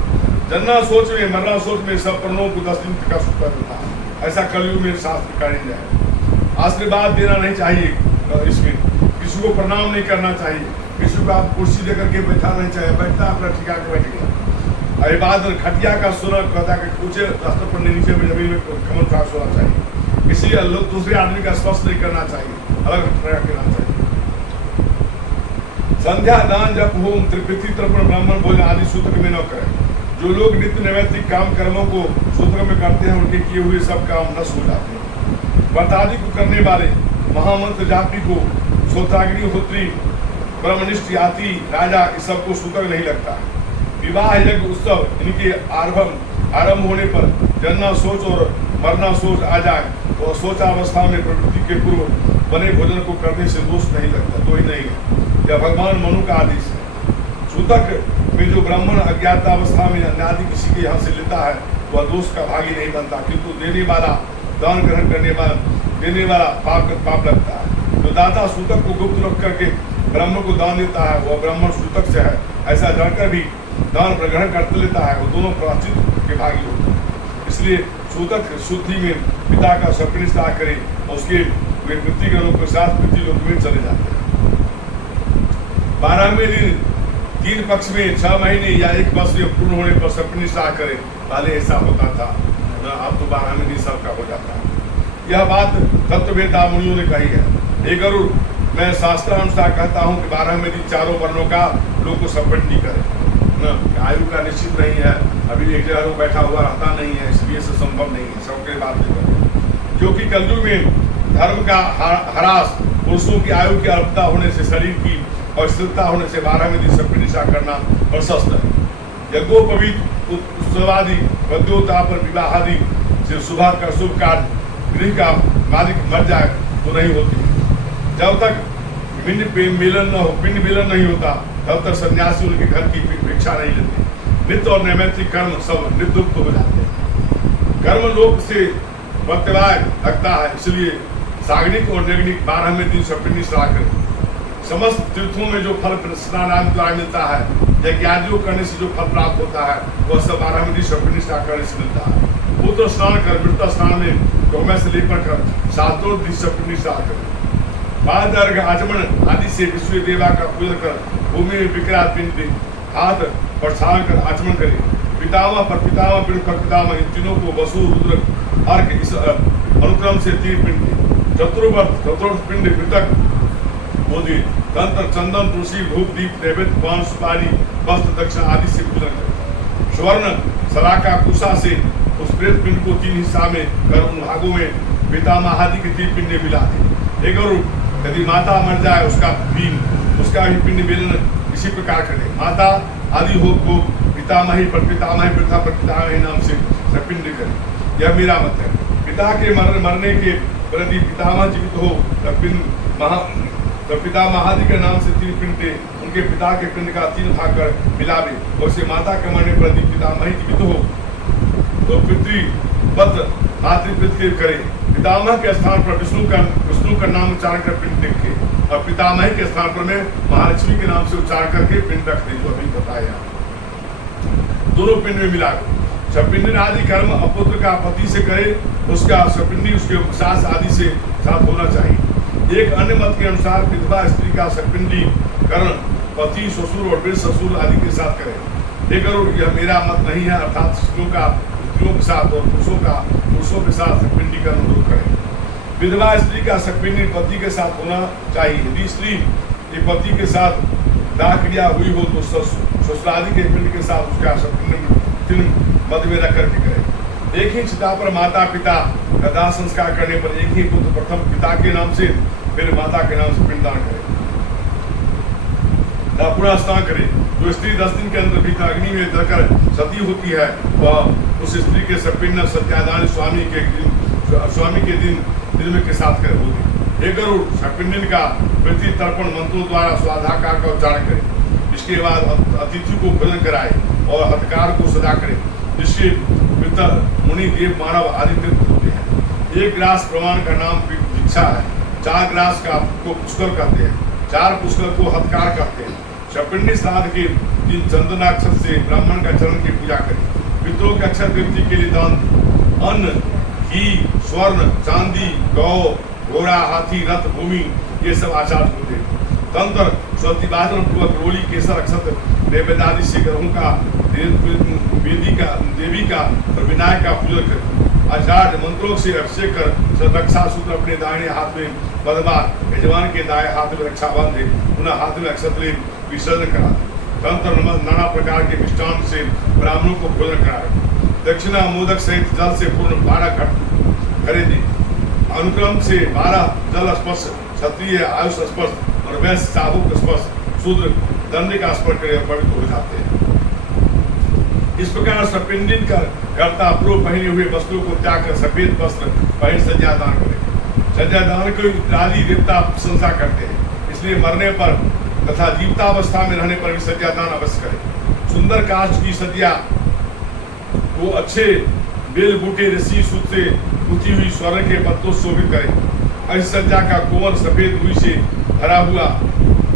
जन्ना सोच में मरना सोच में सब प्रणों को 10 दिन का सूतक होता है। ऐसा कलयुग में शास्त्र कार्य है। आशीर्वाद देना नहीं चाहिए, इसमें किसी को प्रणाम नहीं करना चाहिए, किसी को आप कुर्सी देकर के बैठा नहीं चाहिए, बैठता अपना ठिका के बैठ गया। अभिवाद खटिया का सोना कहता है ऊंचे रास्ते पर नीचे में जमीन में कमल का सोना चाहिए। किसी दूसरे आदमी का स्पर्श नहीं करना चाहिए, अलग करना चाहिए। संध्या दान जप होम त्रिपिति तर्पण ब्राह्मण भोजन आदि सूत्र में न करें। जो लोग नित्य नैमित्तिक काम कर्मों को सूत्र में करते हैं उनके किए हुए सब काम नष्ट हो जाते हैं। व्रतादि को करने वाले महामंत्र जाति को श्रोत्राग्निहोत्री ब्रह्मनिष्ठ याति राजा इस सबको सूतक नहीं लगता है। विवाह यज्ञ उत्सव इनके आरंभ होने पर जन्ना सोच और मरना सोच आ जाए तो सोचावस्था में प्रवृत्ति के पूर्व बने भोजन को करने से दोष नहीं लगता, तो ही नहीं है। यह भगवान मनु का आदेश है। सूतक में जो ब्राह्मण अज्ञातावस्था में अन्यादि किसी के यहाँ से लेता है वह दोष का भागी नहीं बनता, किंतु देने वाला दान ग्रहण करने वाला देने वाला पाप लगता है। जो दाता सूतक को गुप्त रख करके ब्राह्मण को दान देता है वह ब्राह्मण सूतक से है ऐसा जानकर भी दान ग्रहण करते लेता है, वो दोनों प्रायश्चित के भागी होते हैं। इसलिए सूतक शुद्धि में पिता का सपनिष्ठा करे और उसके वे मृत्यु के साथ मृत्यु लोक में चले जाते हैं। 12वें दिन 3 पक्ष में 6 महीने या 1 वर्ष पूर्ण होने पर सपनिष्ठा करे। पहले ऐसा होता था, अब तो 12वें दिन सबका हो जाता है। यह बात तत्ववेता मुनियों ने कही है। हे गरुड़, मैं शास्त्रानुसार कहता हूँ कि 12वें दिन चारों वर्णों का लोग को सपंडी करे। आयु का निश्चित नहीं है, अभी एक जगह बैठा हुआ रहता नहीं है, इसलिए से संभव नहीं है सबके बात नहीं करते। क्योंकि कलयुग में धर्म का ह्रास, पुरुषों की आयु की अल्पता होने से, शरीर की और स्थिरता होने से 12वें दिन सपनिष्ठा करना प्रशस्त है। यज्ञोपवीत उत्सवादि वद्योतापन विवाह आदि से शुभ कार्य गृह का मालिक मर जाए तो नहीं होती। जब तक पिंड मिलन नहीं होता तब तक सन्यासी उनके घर की भिक्षा नहीं लेते। नित्य और नैमित्तिक कर्म सब निवृत्त हो जाते हैं। कर्म लोक से वक्तवाय लगता है, इसलिए सागनिक और नैगनिक 12वें दिन सपनिष्ठा करें। समस्त तीर्थों में जो फल स्नान द्वारा मिलता है, यज्ञादियों करने से जो फल प्राप्त होता है, वह सब 12 महीने शपिंडी स्नान करने से मिलता है। पुत्र स्नान कर मृत स्नान में गौमय से लेकर कर सातों दिन शपिंडी स्नान करें। बाद अर्घ आचमन आदि से विश्व देवा का पूजन कर भूमि में विकराल पिंड दे हाथ प्रक्षालन कर आचमन करे। पितामह पर पितामह पिंड पर पितामह इन तीनों को वसु रुद्र अर्घ इस अनुक्रम से 3 पिंड दे। चतुर्थ पिंड मृतक बोधि तंत्र चंदन तुलसी धूप दीप नैवेद्य पान सुपारी वस्त्र दक्षिणा आदि से पूजन करे। स्वर्ण सलाका कुशा से उस प्रेत पिंड को 3 हिस्सा में कर उन भागों में पितामह आदि के 3 पिंडे मिला दे। एक और यदि माता मर जाए उसका भी पिंड मिलन इसी प्रकार करे। माता आदि हो तो पितामही पर पितामही प्रथा पर पितामही नाम से पिंड करे। यह मेरा मत है। पिता के मरने के प्रति पितामह जीवित हो तब पितामह आदि के नाम से 3 पिंड दे। उनके पिता के पिंड का 3 भाग कर मिलावे। वैसे माता के मरने पर पितामही जीवित हो तो पितृवत मातृवृत्ति करे। पितामह के स्थान पर विष्णु का नाम उच्चारण कर पिंड रखे और पितामही के स्थान पर में महालक्ष्मी के नाम से उच्चारण करके पिंड रख दे, जो अभी बताया। दोनों पिंड में मिला सपिंडी आदि कर्म अपुत्र का पति से करे, उसका सपिंडी उसके सास आदि से साथ होना चाहिए। एक अन्य मत के अनुसार विधवा स्त्री का सपिंडी करण पति ससुर और वीर ससुर आदि के साथ करे। यह मेरा मत नहीं है, अर्थात स्त्रियों के साथ और पुरुषों के साथ सपिंडी का अनुरोध करें। विधवा स्त्री का सपिंडी पति के साथ होना चाहिए। यदि स्त्री के पति के साथ दाह क्रिया हुई हो तो ससुरादि के पिंड के साथ उसका सपिंडी मध्य में रख करके करें। एक ही चिता पर माता पिता का दाह संस्कार करने पर एक ही पुत्र प्रथम पिता के नाम से फिर माता के नाम से पिंडदान करे। पुनः स्नान करे। जो स्त्री 10 दिन के अंदर भी अग्नि में जलकर सती होती है, वह उस स्त्री के सपिंड सत्यादान स्वामी के दिन में के साथ करे होगी। एक गरुड़ सपिंडिन का पृथ्वी तर्पण मंत्रों द्वारा स्वाधाकार का उच्चारण करे। इसके बाद अतिथि को भोजन कराए और हथकार को सजा करे, जिसके पितर मुनि देव मानव आदि तृप्त होते हैं। 1 ग्रास प्रमाण का नाम दीक्षा है। 4 ग्रास को पुष्कर कहते हैं। 4 पुष्कर को हथकार कहते हैं। सपिंडी श्राद्ध के दिन चंदनाक्षर से ब्राह्मण का चरण की पूजा करें। पितरों के अक्षर तृप्ति के लिए दान अन्न घी स्वर्ण चांदी गौ घोड़ा हाथी रथ भूमि ये सब आचार होते हैं। तंत्र स्वतिवाचन पूर्वक रोली केसर अक्षत नैवेद्यादि से ग्रहों का देवी का और विनायक का पूजन करें। आचार्य मंत्रों से अभिषेक कर रक्षा सूत्र अपने दाहिने हाथ में बदबार यजमान के दाएं हाथ में रक्षा बांधे, पुनः हाथ में अक्षत विसर्जन करा। तंत्र नाना प्रकार के मिष्टान से ब्राह्मणों को भोजन कराए। दक्षिणा मोदक सहित जल से पूर्ण 12 घट करे दे। अनुक्रम से 12 जल स्पर्श क्षत्रिय आयुष स्पर्श और वैश्य चाबुक स्पर्श शूद्र दंड का स्पर्श करे पवित्र हो जाते हैं। इस प्रकार सपिंडिन करता पूर्व पहने हुए वस्त्रों को त्याग कर सफेद वस्त्र पहन सज्जादान करे। सज्जादान को राजी देवता प्रशंसा करते हैं, इसलिए मरने पर तथा जीवितावस्था में रहने पर भी सज्जादान अवश्य करें। सुंदर काष्ठ की सज्जा को अच्छे बेल बूटे रस्सी सूत से गुथी हुई स्वर्ण के पत्तों शोभित करें। ऐसी सज्जा का कोमल सफेद रुई से भरा हुआ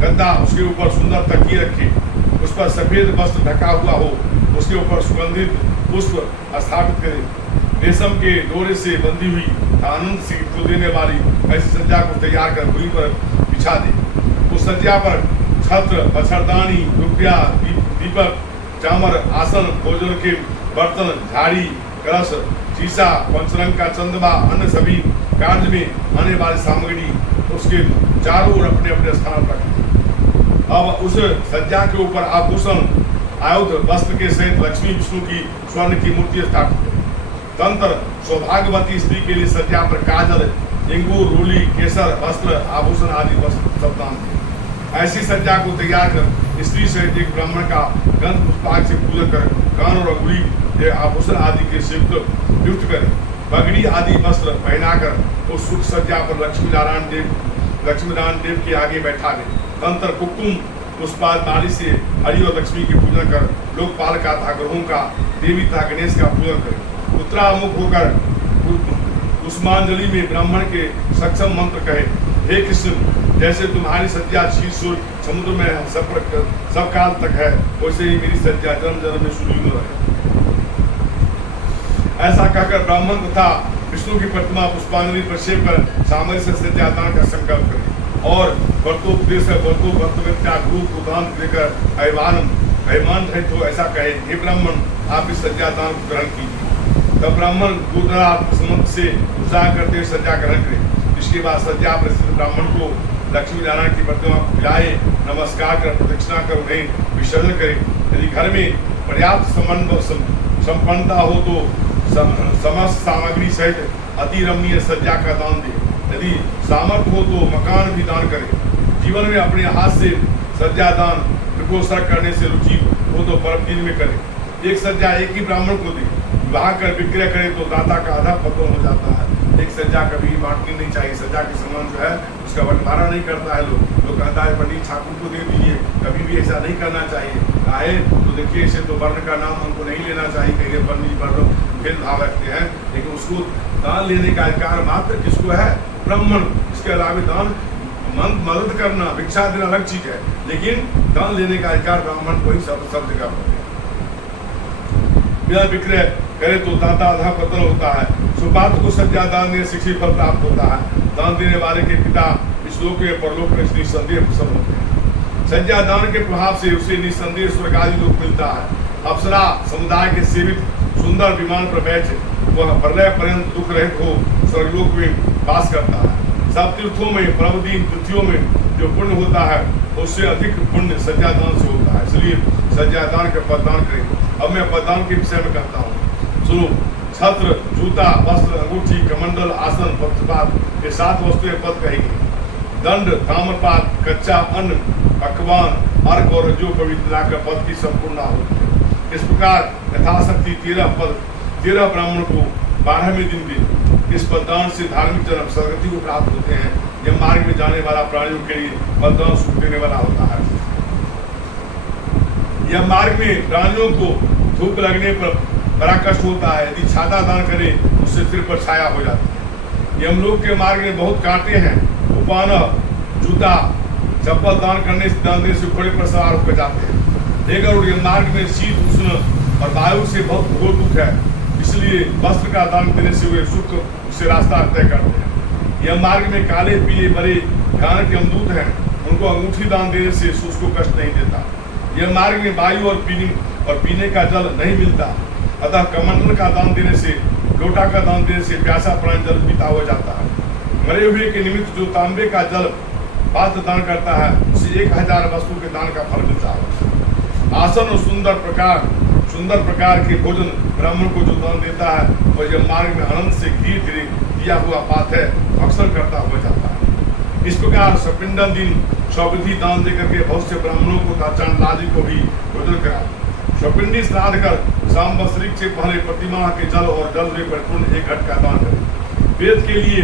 गद्दा, उसके ऊपर सुंदर तकिए रखे, उस पर सफेद वस्त्र ढका हुआ हो, उसके ऊपर सुगंधित पुष्प स्थापित करें। रेशम के डोरे से बंधी हुई आनंद से फूल देने वाली ऐसी सज्जा को तैयार कर भूमि पर बिछा दे। उस सज्जा पर छत्र मच्छरदानी रुपया दीपक चामर आसन भोजन के बर्तन झाड़ी कलश शीशा पंचरंग का चंदवा अन्य सभी कार्य में आने वाली सामग्री उसके चारों ओर अपने अपने स्थान पर रखें। अब उस सज्जा के ऊपर आभूषण आयुध वस्त्र के सहित लक्ष्मी विष्णु की स्वर्ण की मूर्ति स्थापित करें। तंत्र सौभाग्यवती स्त्री के लिए सज्जा पर काजल इंगूर रूली केसर वस्त्र आभूषण आदि वस्त्र सब दान दें। ऐसी सज्जा को तैयार कर स्त्री सहित एक ब्राह्मण का गंध पुष्पाक से पूजन कर कान और अंगुली आभूषण आदि के युक्त करें। पगड़ी आदि वस्त्र पहनाकर उस सुख सज्जा पर लक्ष्मी नारायण देव के आगे बैठा दें। तंत्र कुकुम पुष्पाल माली से हरि और लक्ष्मी की पूजन कर लोकपाल का था ग्रहों का देवी था गणेश का पूजन करें। उत्तरामुख होकर पुष्पांजलि में ब्राह्मण के सक्षम मंत्र कहे, हे कृष्ण जैसे तुम्हारी सज्जा शीर्ष समुद्र में है, सब काल तक है, वैसे ही मेरी सज्जा जन्म जन्म में शुरू में रहे। ऐसा कहकर ब्राह्मण तथा विष्णु की प्रतिमा पुष्पांजलि प्रक्षेप कर सामने से सज्जादान का संकल्प करें और वर्तोपदेश वर्तव्याग को दान देकर अभिमान रहित हो ऐसा कहे, हे ब्राह्मण आप इस सज्जादान को ग्रहण कीजिए। तब ब्राह्मण गुरुद्वारा से उत्साह करते सज्जा ग्रहण करें। इसके बाद सज्जा प्रसिद्ध ब्राह्मण को लक्ष्मी नारायण की प्रतिमा को खिलाए, नमस्कार कर प्रदक्षिणा कर उन्हें विसर्जन करें। यदि घर में पर्याप्त संपन्नता हो तो समस्त सामग्री सहित अति रमणीय सज्जा का दान दे। यदि सामर्थ्य हो तो मकान भी दान करें। जीवन में अपने हाथ से सज्जा दान विकोषण करने से रुचि हो तो पर्व दिन में करें। एक सज्जा एक ही ब्राह्मण को दे, विवाह कर विक्रय करे तो दाता का आधा पतन हो जाता है। एक सज्जा कभी बांटनी नहीं चाहिए। सज्जा के समान जो है उसका बंटवारा नहीं करता है। लोग कहता है पंडित ठाकुर को दे दीजिए, कभी भी ऐसा नहीं करना चाहिए। आए तो देखिए इसे तो वर्ण का नाम हमको नहीं लेना चाहिए, कहीं पंडित वर्ण भेदभाव रखते हैं, लेकिन उसको दान लेने का अधिकार मात्र किसको है? ब्राह्मण। इसके अलावा दान मदद करना, भिक्षा देना अलग चीज है, लेकिन दान लेने का अधिकार ब्राह्मण को ही सब जगह पर है। बिना विक्रय करे तो दाता आधा पतन होता है। सुपात्र को सज्जा दान देने से फल प्राप्त होता है। दान देने वाले के पिता इस लोक में परलोक में निसंदेह प्रसन्न होते हैं। सज्जा दान के प्रभाव से उसे निसंदेह स्वर्ग आदि लोक मिलता है। अप्सरा समुदाय के सेवित सुंदर विमान पर बैठ वह प्रलय पर्यंत दुख रहित हो स्वर्गलोक में वास करता है। सब तीर्थों में पर्वदीन तिथियों में जो पुण्य होता है उससे अधिक पुण्य सज्जादान से होता है। इसलिए सज्जादान का पददान करें। अब मैं पददान के विषय में कहता हूँ, सुनो। छत्र, जूता, वस्त्र, अंगूठी, कमंडल, आसन, पक्षपात ये 7 वस्तुएं पद कहेंगे। दंड, ताम्रपात, कच्चा अन्न, पकवान, अर्घ और जो पवित्रता का पद की संपूर्ण होती है। इस प्रकार यथाशक्ति 13 पद 13 ब्राह्मण को 12वें दिन दे। इस पददान से धार्मिक जन्म सदगति को प्राप्त होते हैं। यह मार्ग में जाने वाला प्राणियों के लिए पददान सुख देने वाला होता है। यह मार्ग में प्राणियों को धूप लगने पर बड़ा कष्ट होता है। यदि छाता दान करें उससे सिर पर छाया हो जाती है। यमलोक के मार्ग में बहुत कांटे हैं। उपान, जूता, चप्पल दान करने से दान देने से घोड़े पर सवार होकर जाते हैं। लेकिन यह मार्ग में शीत, उष्ण और वायु से बहुत घोर दुख है, इसलिए वस्त्र का दान देने से वे सुख से रास्ता तय करते हैं। यह मार्ग में काले पीले बड़े भयानक यमदूत हैं, उनको अंगूठी दान देने से उसको कष्ट नहीं देता। यह मार्ग में वायु और पीने का जल नहीं मिलता, अतः कमंडल का दान देने से, लोटा का दान देने से प्यासा प्राणी जल पीता हो जाता है। मरे हुए के निमित्त जो तांबे का जल पात्र दान करता है उसे 1000 वस्तु के दान का फल मिलता है। आसन और सुंदर प्रकार के भोजन ब्राह्मण को जो दान देता है वह यह मार्ग में आनंद से धीरे धीरे दिया हुआ पात्र अक्सर करता हो जाता है। इस प्रकार सपिंडन दिन स्वविधि दान देकर के बहुत से ब्राह्मणों को चांडादी को भी भोजन करा। स्वपिंडी श्राद्ध कर शाम वस्त्रिक से पहले प्रतिमा के जल और जल में परिपूर्ण 1 घट का दान करें। वेद के लिए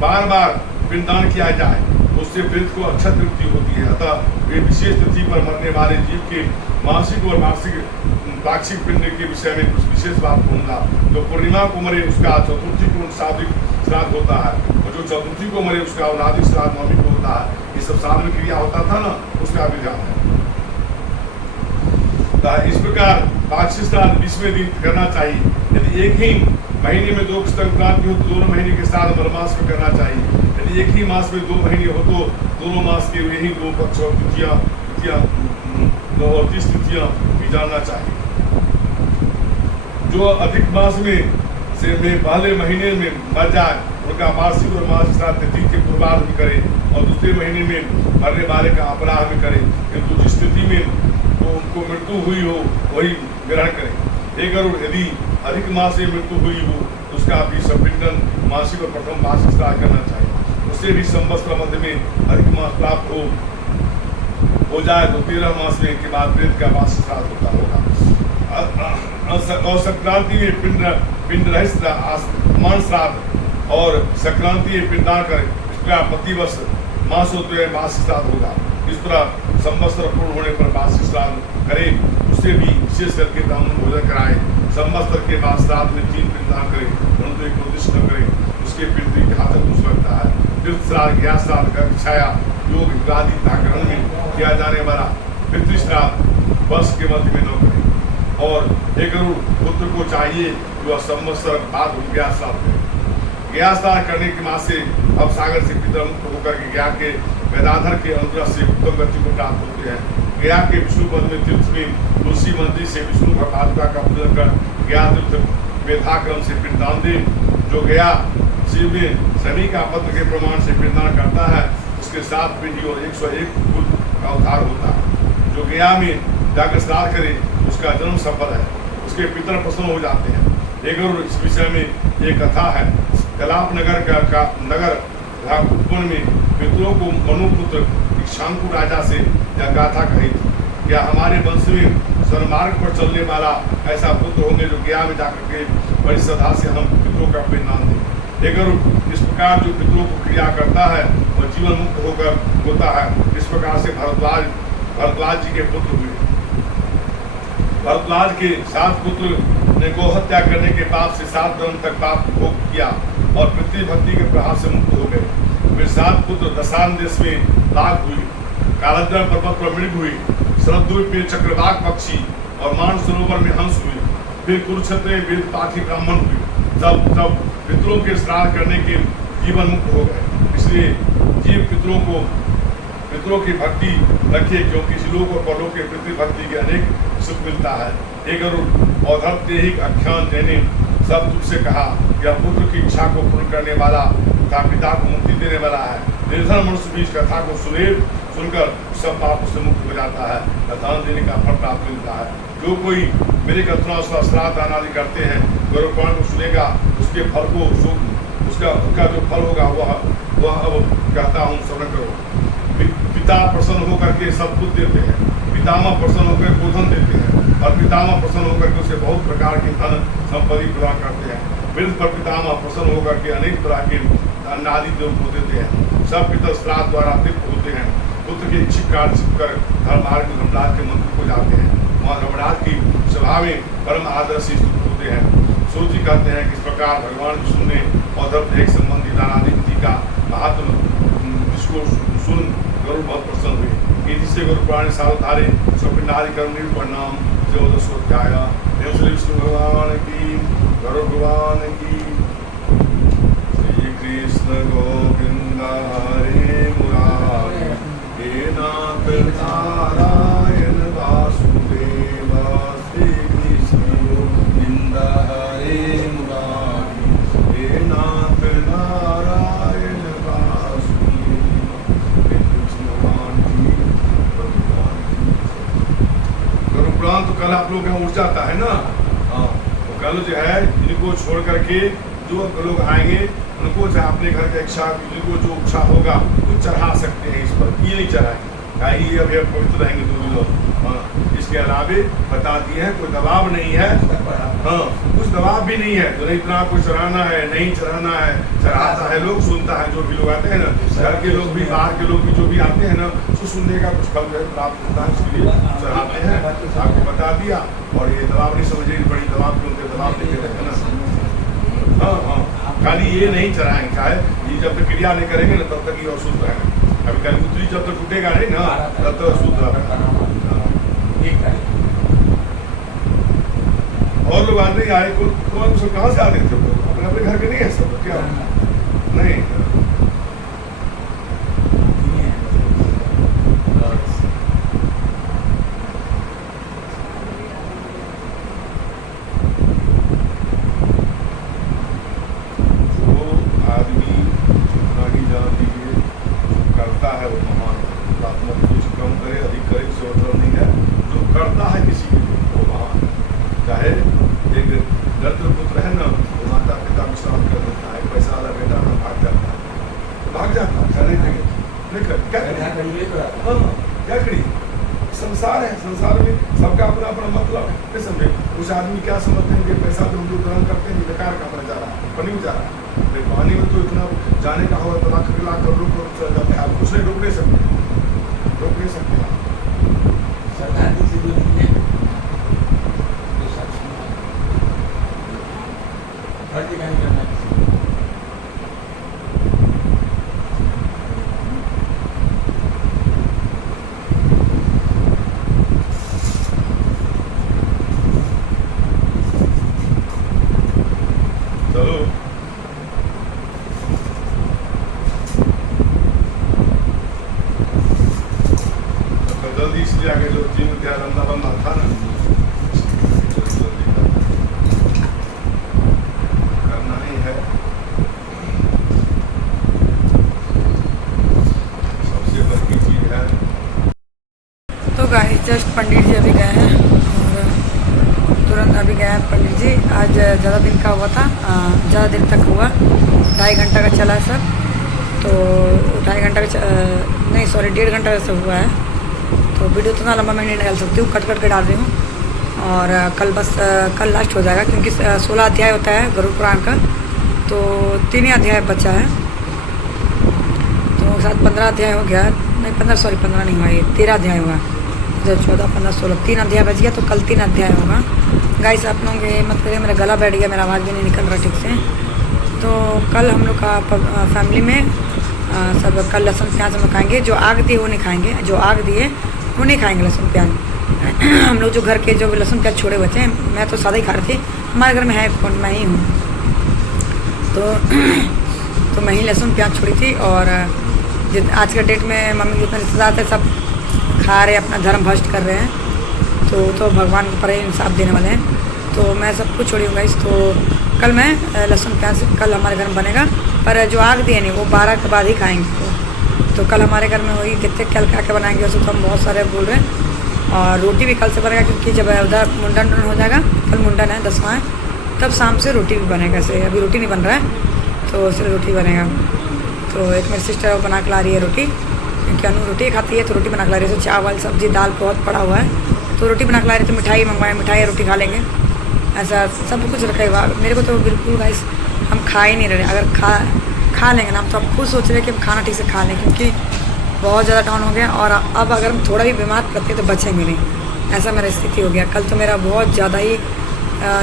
बार बार पिंडदान किया जाए, उससे वेद को अच्छा तृप्ति होती है। अतः वे विशेष तिथि पर मरने वाले जीव के मासिक और पाक्षिक पिंड के विषय में कुछ विशेष बात कहूँगा। जो पूर्णिमा को मरे उसका चतुर्थी को साधिक श्राद्ध होता है, और जो चतुर्थी को मरे उसका अवलादिक श्राद्ध नवमी को होता है। ये सब साधन क्रिया होता था ना, उसका विधान है। इस प्रकार पाक्षिक श्राद्ध 20वें दिन करना चाहिए। यदि एक ही महीने में 2 संक्रांति हो तो दोनों महीने के साथ मलमास में करना चाहिए। यदि एक ही मास में 2 महीने हो तो दोनों मास के यही 2 पक्ष और तिथियां और 30 तिथियां भी जानना चाहिए। जो अधिक मास में पहले महीने में मर जाए उनका वार्षिक और मासिक श्राद्ध तिथि के पूर्वार्ध में करें और दूसरे महीने में मरने वाले का अपराह में करें। किंतु जिस स्थिति में तो उनको मृत्यु हुई हो वही ग्रहण करें। यदि अधिक मास में मृत्यु हुई हो तो उसका भी सपिंडन मासिक और प्रथम मासिक श्राद्ध करना चाहिए। उससे भी संवत्सर मध्य में अधिक मास प्राप्त हो जाए तो 13 मास में के बाद वेद का मासिक श्राद्ध होता होगा। और संक्रांति में पिंड रहित मान श्राद्ध और संक्रांति में पिंडदान करें। इस प्रकार प्रतिवर्ष मास होते हुए मासिक श्राद्ध होगा। इस तरह संवत्सर पूर्ण होने पर मासिक श्राद्ध करें। उससे भी विशेष करके ब्राह्मण भोजन कराएं। संवत्सर के बाद श्राद्ध में 3 पिंडदान करें, परंतु एक उद्दिष्ट न करें, उसके पिंड घातक दुष्ट लगता है। तीर्थ श्राद्ध, ज्ञात श्राद्ध, छाया योग इत्यादि नामकरण में किया जाने वाला पितृश्राद्ध वर्ष के मध्य में न करें। और एक गरुड़ पुत्र को चाहिए कि वह संवत्सर बाद गया श्राद्ध करें। गया स्नान करने के बाद से अब सागर से पितर मुक्त होकर के गया के वेदाधर के अंतरस से उत्तम गति को प्राप्त होते हैं। गया के विष्णु पद में तीर्थ में तुलसी मंदिर से विष्णु का पादुका का पूजन कर गया तीर्थ वेदाक्रम से पिंडदान दे। जो गया शिव में शनि का पत्र के प्रमाण से पिंडदान करता है उसके 7 पीढ़ी और 101 कुल का उद्धार होता है। जो गया में जाकर स्नान करे उसका जन्म सफल है, उसके पितर प्रसन्न हो जाते हैं। एक और इस विषय में एक कथा है। कलाप नगर का नगर उत्पन्न में पितरों को मनुपुत्र इक्ष्वाकु राजा से यह गाथा कही थी, क्या हमारे वंश में सन्मार्ग पर चलने वाला ऐसा पुत्र होंगे जो गया में जाकर के बड़ी श्रद्धा से हम पितरों का परिणाम दें। एक इस प्रकार जो पितरों को क्रिया करता है वह जीवन मुक्त होकर होता है। इस प्रकार से भरद्वाज जी के पुत्र हुए। भरद्वाज के 7 पुत्र ने गोहत्या करने के पाप से 7 जन्म तक पाप भोग किया और पृथ्वी भक्ति के प्रभाव से मुक्त हो गए। फिर 7 पुत्र दशान देश में बाघ हुई, कालंजर पर्वत पर मृग हुई, शरद्वीप में चक्रवाक पक्षी और मान सरोवर में हंस हुई। फिर कुरुक्षेत्र में वेद पाठी ब्राह्मण हुई। सब पितरों के श्राद्ध करने के जीवन मुक्त हो गए। इसलिए जीव पितरों की भक्ति रखे, क्योंकि श्लोक और पदों के पितृ भक्ति के अनेक सुख मिलता है। एक औधर देहिक आख्यान देने सब तुझसे कहा, यह पुत्र की इच्छा को पूर्ण करने वाला तथा पिता को मुक्ति देने वाला है। निर्धन मनुष्य भी इस कथा को सुनकर सब पापों से मुक्त हो जाता है, दान देने का फल प्राप्त मिलता है। जो कोई मेरे कथना श्राद्ध दान आदि करते हैं, गौरव पुराण को सुनेगा, उसके फल को उसका जो फल होगा वह अब कहता हूँ श्रवण करो। पिता प्रसन्न होकर के सब कुछ देते हैं, पितामह प्रसन्न होकर गोधन देते हैं और पितामह प्रसन्न होकर के उसे बहुत प्रकार की धन संपत्ति प्रदान करते हैं। वृद्ध पर पितामह प्रसन्न होकर के अनेक तरह के अन्न आदि देव को देते हैं। सब पितर श्राद्ध द्वारा तृप्त होते हैं। पुत्र के इच्छित कार्य सिद्ध कर धर्मार्ग धर्मराज के मंदिर को जाते हैं। वहाँ धर्मराज की सभा में परम आदर से स्तुत होते हैं। सूर्य जी कहते हैं कि इस प्रकार भगवान विष्णु ने औधर एक संबंधी नारायण का महात्म जिसको सुन गरुड़ बहुत प्रसन्न हुए। ये जिससे गरुड़ पुराण सावधारे स्वपिंडादि कर्म परिणाम 14 अध्याय। श्री विष्णु भगवान की, गरुड़ भगवान की। श्री कृष्ण गोविंद हरे मुरारी, हे नाथ नारायण वासुदेव। श्री कृष्ण गोविंद हरे मुरारी, हे नाथ नारायण वासुदेव। गरुड़ पुराण तो कल आप लोग यहाँ उठ जाता है ना। हाँ, तो कल जो है इनको छोड़ करके जो लोग आएंगे उनको चाहे अपने घर का इच्छा, जिनको जो इच्छा होगा वो चढ़ा सकते हैं। इस पर ये नहीं चढ़ाएंगे, ये अभी पवित्र रहेंगे 2 लोग। हाँ, इसके अलावे बता दिए हैं, कोई दबाव नहीं है। हाँ, कुछ दबाव भी नहीं है, तो नहीं इतना आपको चढ़ाना है, नहीं चढ़ाना है, चढ़ाता है लोग, सुनता है। जो भी लोग आते हैं ना, घर के लोग भी, बाहर के लोग भी जो भी आते हैं ना, तो सुनने का कुछ फल प्राप्त होता है, इसलिए चढ़ाते हैं। आपको बता दिया। और ये दबाव नहीं समझे, बड़ी दबाव क्यों दबाव देते रहते ना। हाँ हाँ, खाली ये नहीं चढ़ाएंगे, चाहे ये जब तक क्रिया नहीं करेंगे ना तब तक ये अशुद्ध रहेगा। अभी कलपुत्री जब तक टूटेगा नहीं ना तब तक अशुद्ध रहेगा। और लोग आते आए को कहाँ से आते थे लोग? अपने अपने घर के नहीं है सब क्या? नहीं, संसार है, संसार में सबका अपना अपना मतलब है। समझे? कुछ आदमी क्या समझते हैं कि पैसा तो हम लोग ग्रहण करते हैं, बेकार का जा रहा है, पानी में जा रहा है। पानी में तो इतना जाने का होगा तो लाख करोड़ों को चल जाते हैं। आप कुछ नहीं रोक नहीं सकते, रोक नहीं सकते। सरकार की जो नीति हर जगह नहीं करना किसी को। जल्दी इसलिए आगे जो 3 अध्याय लंबा बनना था ना, करना ही है। सबसे बड़ी चीज है। तो गाइस जस्ट पंडित जी अभी गए हैं और तुरंत अभी गए हैं पंडित जी। आज ज़्यादा दिन का हुआ था, ज़्यादा दिन तक हुआ, 2.5 घंटा का चला सर। तो 2.5 घंटा का नहीं सॉरी 1.5 घंटा से हुआ है। तो वीडियो इतना लंबा मैं नहीं डाल सकती हूँ, कट कट के डाल रही हूँ। और कल बस कल लास्ट हो जाएगा क्योंकि 16 अध्याय होता है गरुड़ पुराण का, तो 3 ही अध्याय बचा है। तो साथ 15 अध्याय हो गया, नहीं 15 नहीं हुआ, ये 13 अध्याय हुआ। 14, 15, 16 3 अध्याय बच गया, तो कल 3 अध्याय होगा। गाइस आप लोग ये मत करिए, मेरा गला बैठ गया, मेरा आवाज़ भी नहीं निकल रहा ठीक से। तो कल हम लोग का फैमिली में सब कल लहसुन प्याज हम लोग खाएंगे। जो आग दिए वो नहीं खाएंगे, जो आग दिए वो नहीं खाएंगे लहसुन प्याज। हम लोग जो घर के जो लहसुन प्याज छोड़े बचे हैं, मैं तो सादा ही खा रही थी, हमारे घर में है कौन, मैं ही हूँ। तो मैं ही लहसुन प्याज छोड़ी थी। और आज के डेट में मम्मी जितने रिश्तेदार थे सब खा रहे, अपना धर्म भ्रष्ट कर रहे हैं। तो भगवान को पर इंसाफ देने वाले हैं। तो मैं सब कुछ छोड़ी हूँ गाइस। तो कल मैं लहसुन प्याज कल हमारे घर में बनेगा, पर जो आग दिए नहीं वो 12 के बाद ही खाएंगे। तो कल हमारे घर में वही देखते कल क्या क्या बनाएंगे, वैसे तो हम बहुत सारे बोल रहे हैं। और रोटी भी कल से बनेगा क्योंकि जब उधर मुंडन हो जाएगा, कल मुंडन है 10वां है, तब शाम से रोटी भी बनेगा। ऐसे अभी रोटी नहीं बन रहा है, तो सिर्फ रोटी बनेगा। तो एक मेरी सिस्टर वो बना के ला रही है रोटी, क्योंकि अनु रोटी खाती है, तो रोटी बना के ला रही है। तो चावल सब्जी दाल बहुत पड़ा हुआ है, तो रोटी बना के ला रही है। तो मिठाई मंगवाए, मिठाई रोटी खा लेंगे, ऐसा सब कुछ रखा हुआ। मेरे को तो बिल्कुल गाइस हम खा ही नहीं रहे। अगर खा लेंगे ना हम, तो अब खुद सोच रहे हैं कि हम खाना ठीक से खा लें, क्योंकि बहुत ज़्यादा डाउन हो गया। और अब अगर हम थोड़ा भी बीमार पड़ते तो बचेंगे नहीं, ऐसा मेरा स्थिति हो गया। कल तो मेरा बहुत ज़्यादा ही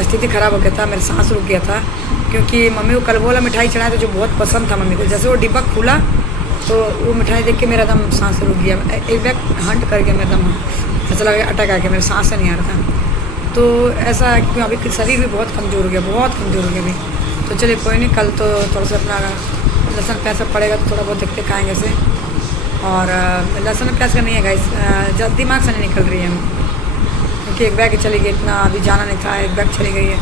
स्थिति ख़राब हो गया था, मेरा सांस रुक गया था। क्योंकि मम्मी को कल वाला मिठाई चढ़ाया था जो बहुत पसंद था मम्मी को, जैसे वो डिब्बा खुला तो वो मिठाई देख के मेरा दम सांस रुक गया। एक बैग हंट करके मेरा दम ऐसा लगा अटक आ गया, मेरे सांस से नहीं आ रहा था। तो ऐसा है क्योंकि अभी शरीर भी बहुत कमज़ोर हो गया, बहुत कमज़ोर हो गया अभी। तो चलिए कोई नहीं, कल तो थोड़ा सा अपना लहसुन प्याज सब पड़ेगा तो थोड़ा बहुत देखते खाएंगे ऐसे। और लहसुन प्याज का नहीं है गाइस, दिमाग से नहीं निकल रही है क्योंकि एक बैग चली गई, इतना अभी जाना नहीं था, एक बैग चली गई है।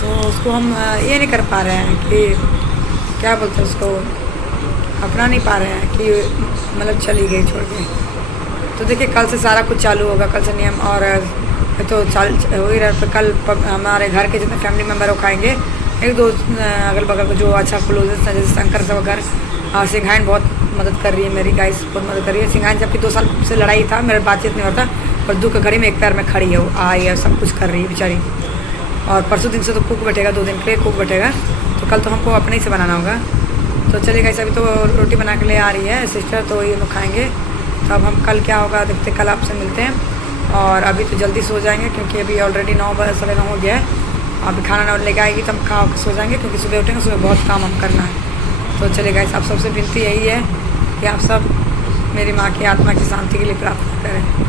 तो उसको हम ये नहीं कर पा रहे हैं कि क्या बोलते हैं उसको, अपना नहीं पा रहे हैं कि मतलब चली गई छोड़ के। तो देखिए कल से सारा कुछ चालू होगा, कल से नियम। और तो हो ही रहा है। कल हमारे घर के जितने फैमिली मेम्बर वो खाएंगे, एक दो अगल बगल को जो अच्छा क्लोजेस्ट है, जैसे शंकर सब घर। सिंघाइन बहुत मदद कर रही है मेरी गाइस, बहुत मदद कर रही है। सिंघाइन जबकि 2 साल से लड़ाई था, मेरा बातचीत नहीं होता, पर दुख घड़ी में एक पैर में खड़ी है, वो आई है, सब कुछ कर रही है बेचारी। और परसों दिन से तो कुक बैठेगा, 2 दिन के लिए कुक बैठेगा, तो कल तो हमको अपने ही से बनाना होगा। तो चलिए गाइस, अभी तो रोटी बना के ले आ रही है सिस्टर, तो ये लोग खाएँगे। तो अब हम कल क्या होगा देखते, कल आपसे मिलते हैं। और अभी तो जल्दी सो जाएंगे क्योंकि अभी ऑलरेडी 9 बजे 9:15 हो गया है। अभी खाना ना लेके आएगी तो हम खा के सो जाएंगे, क्योंकि सुबह उठेंगे, सुबह बहुत काम हम करना है। तो चलिए गाइस, आप सबसे विनती यही है कि आप सब मेरी माँ की आत्मा की शांति के लिए प्रार्थना करें।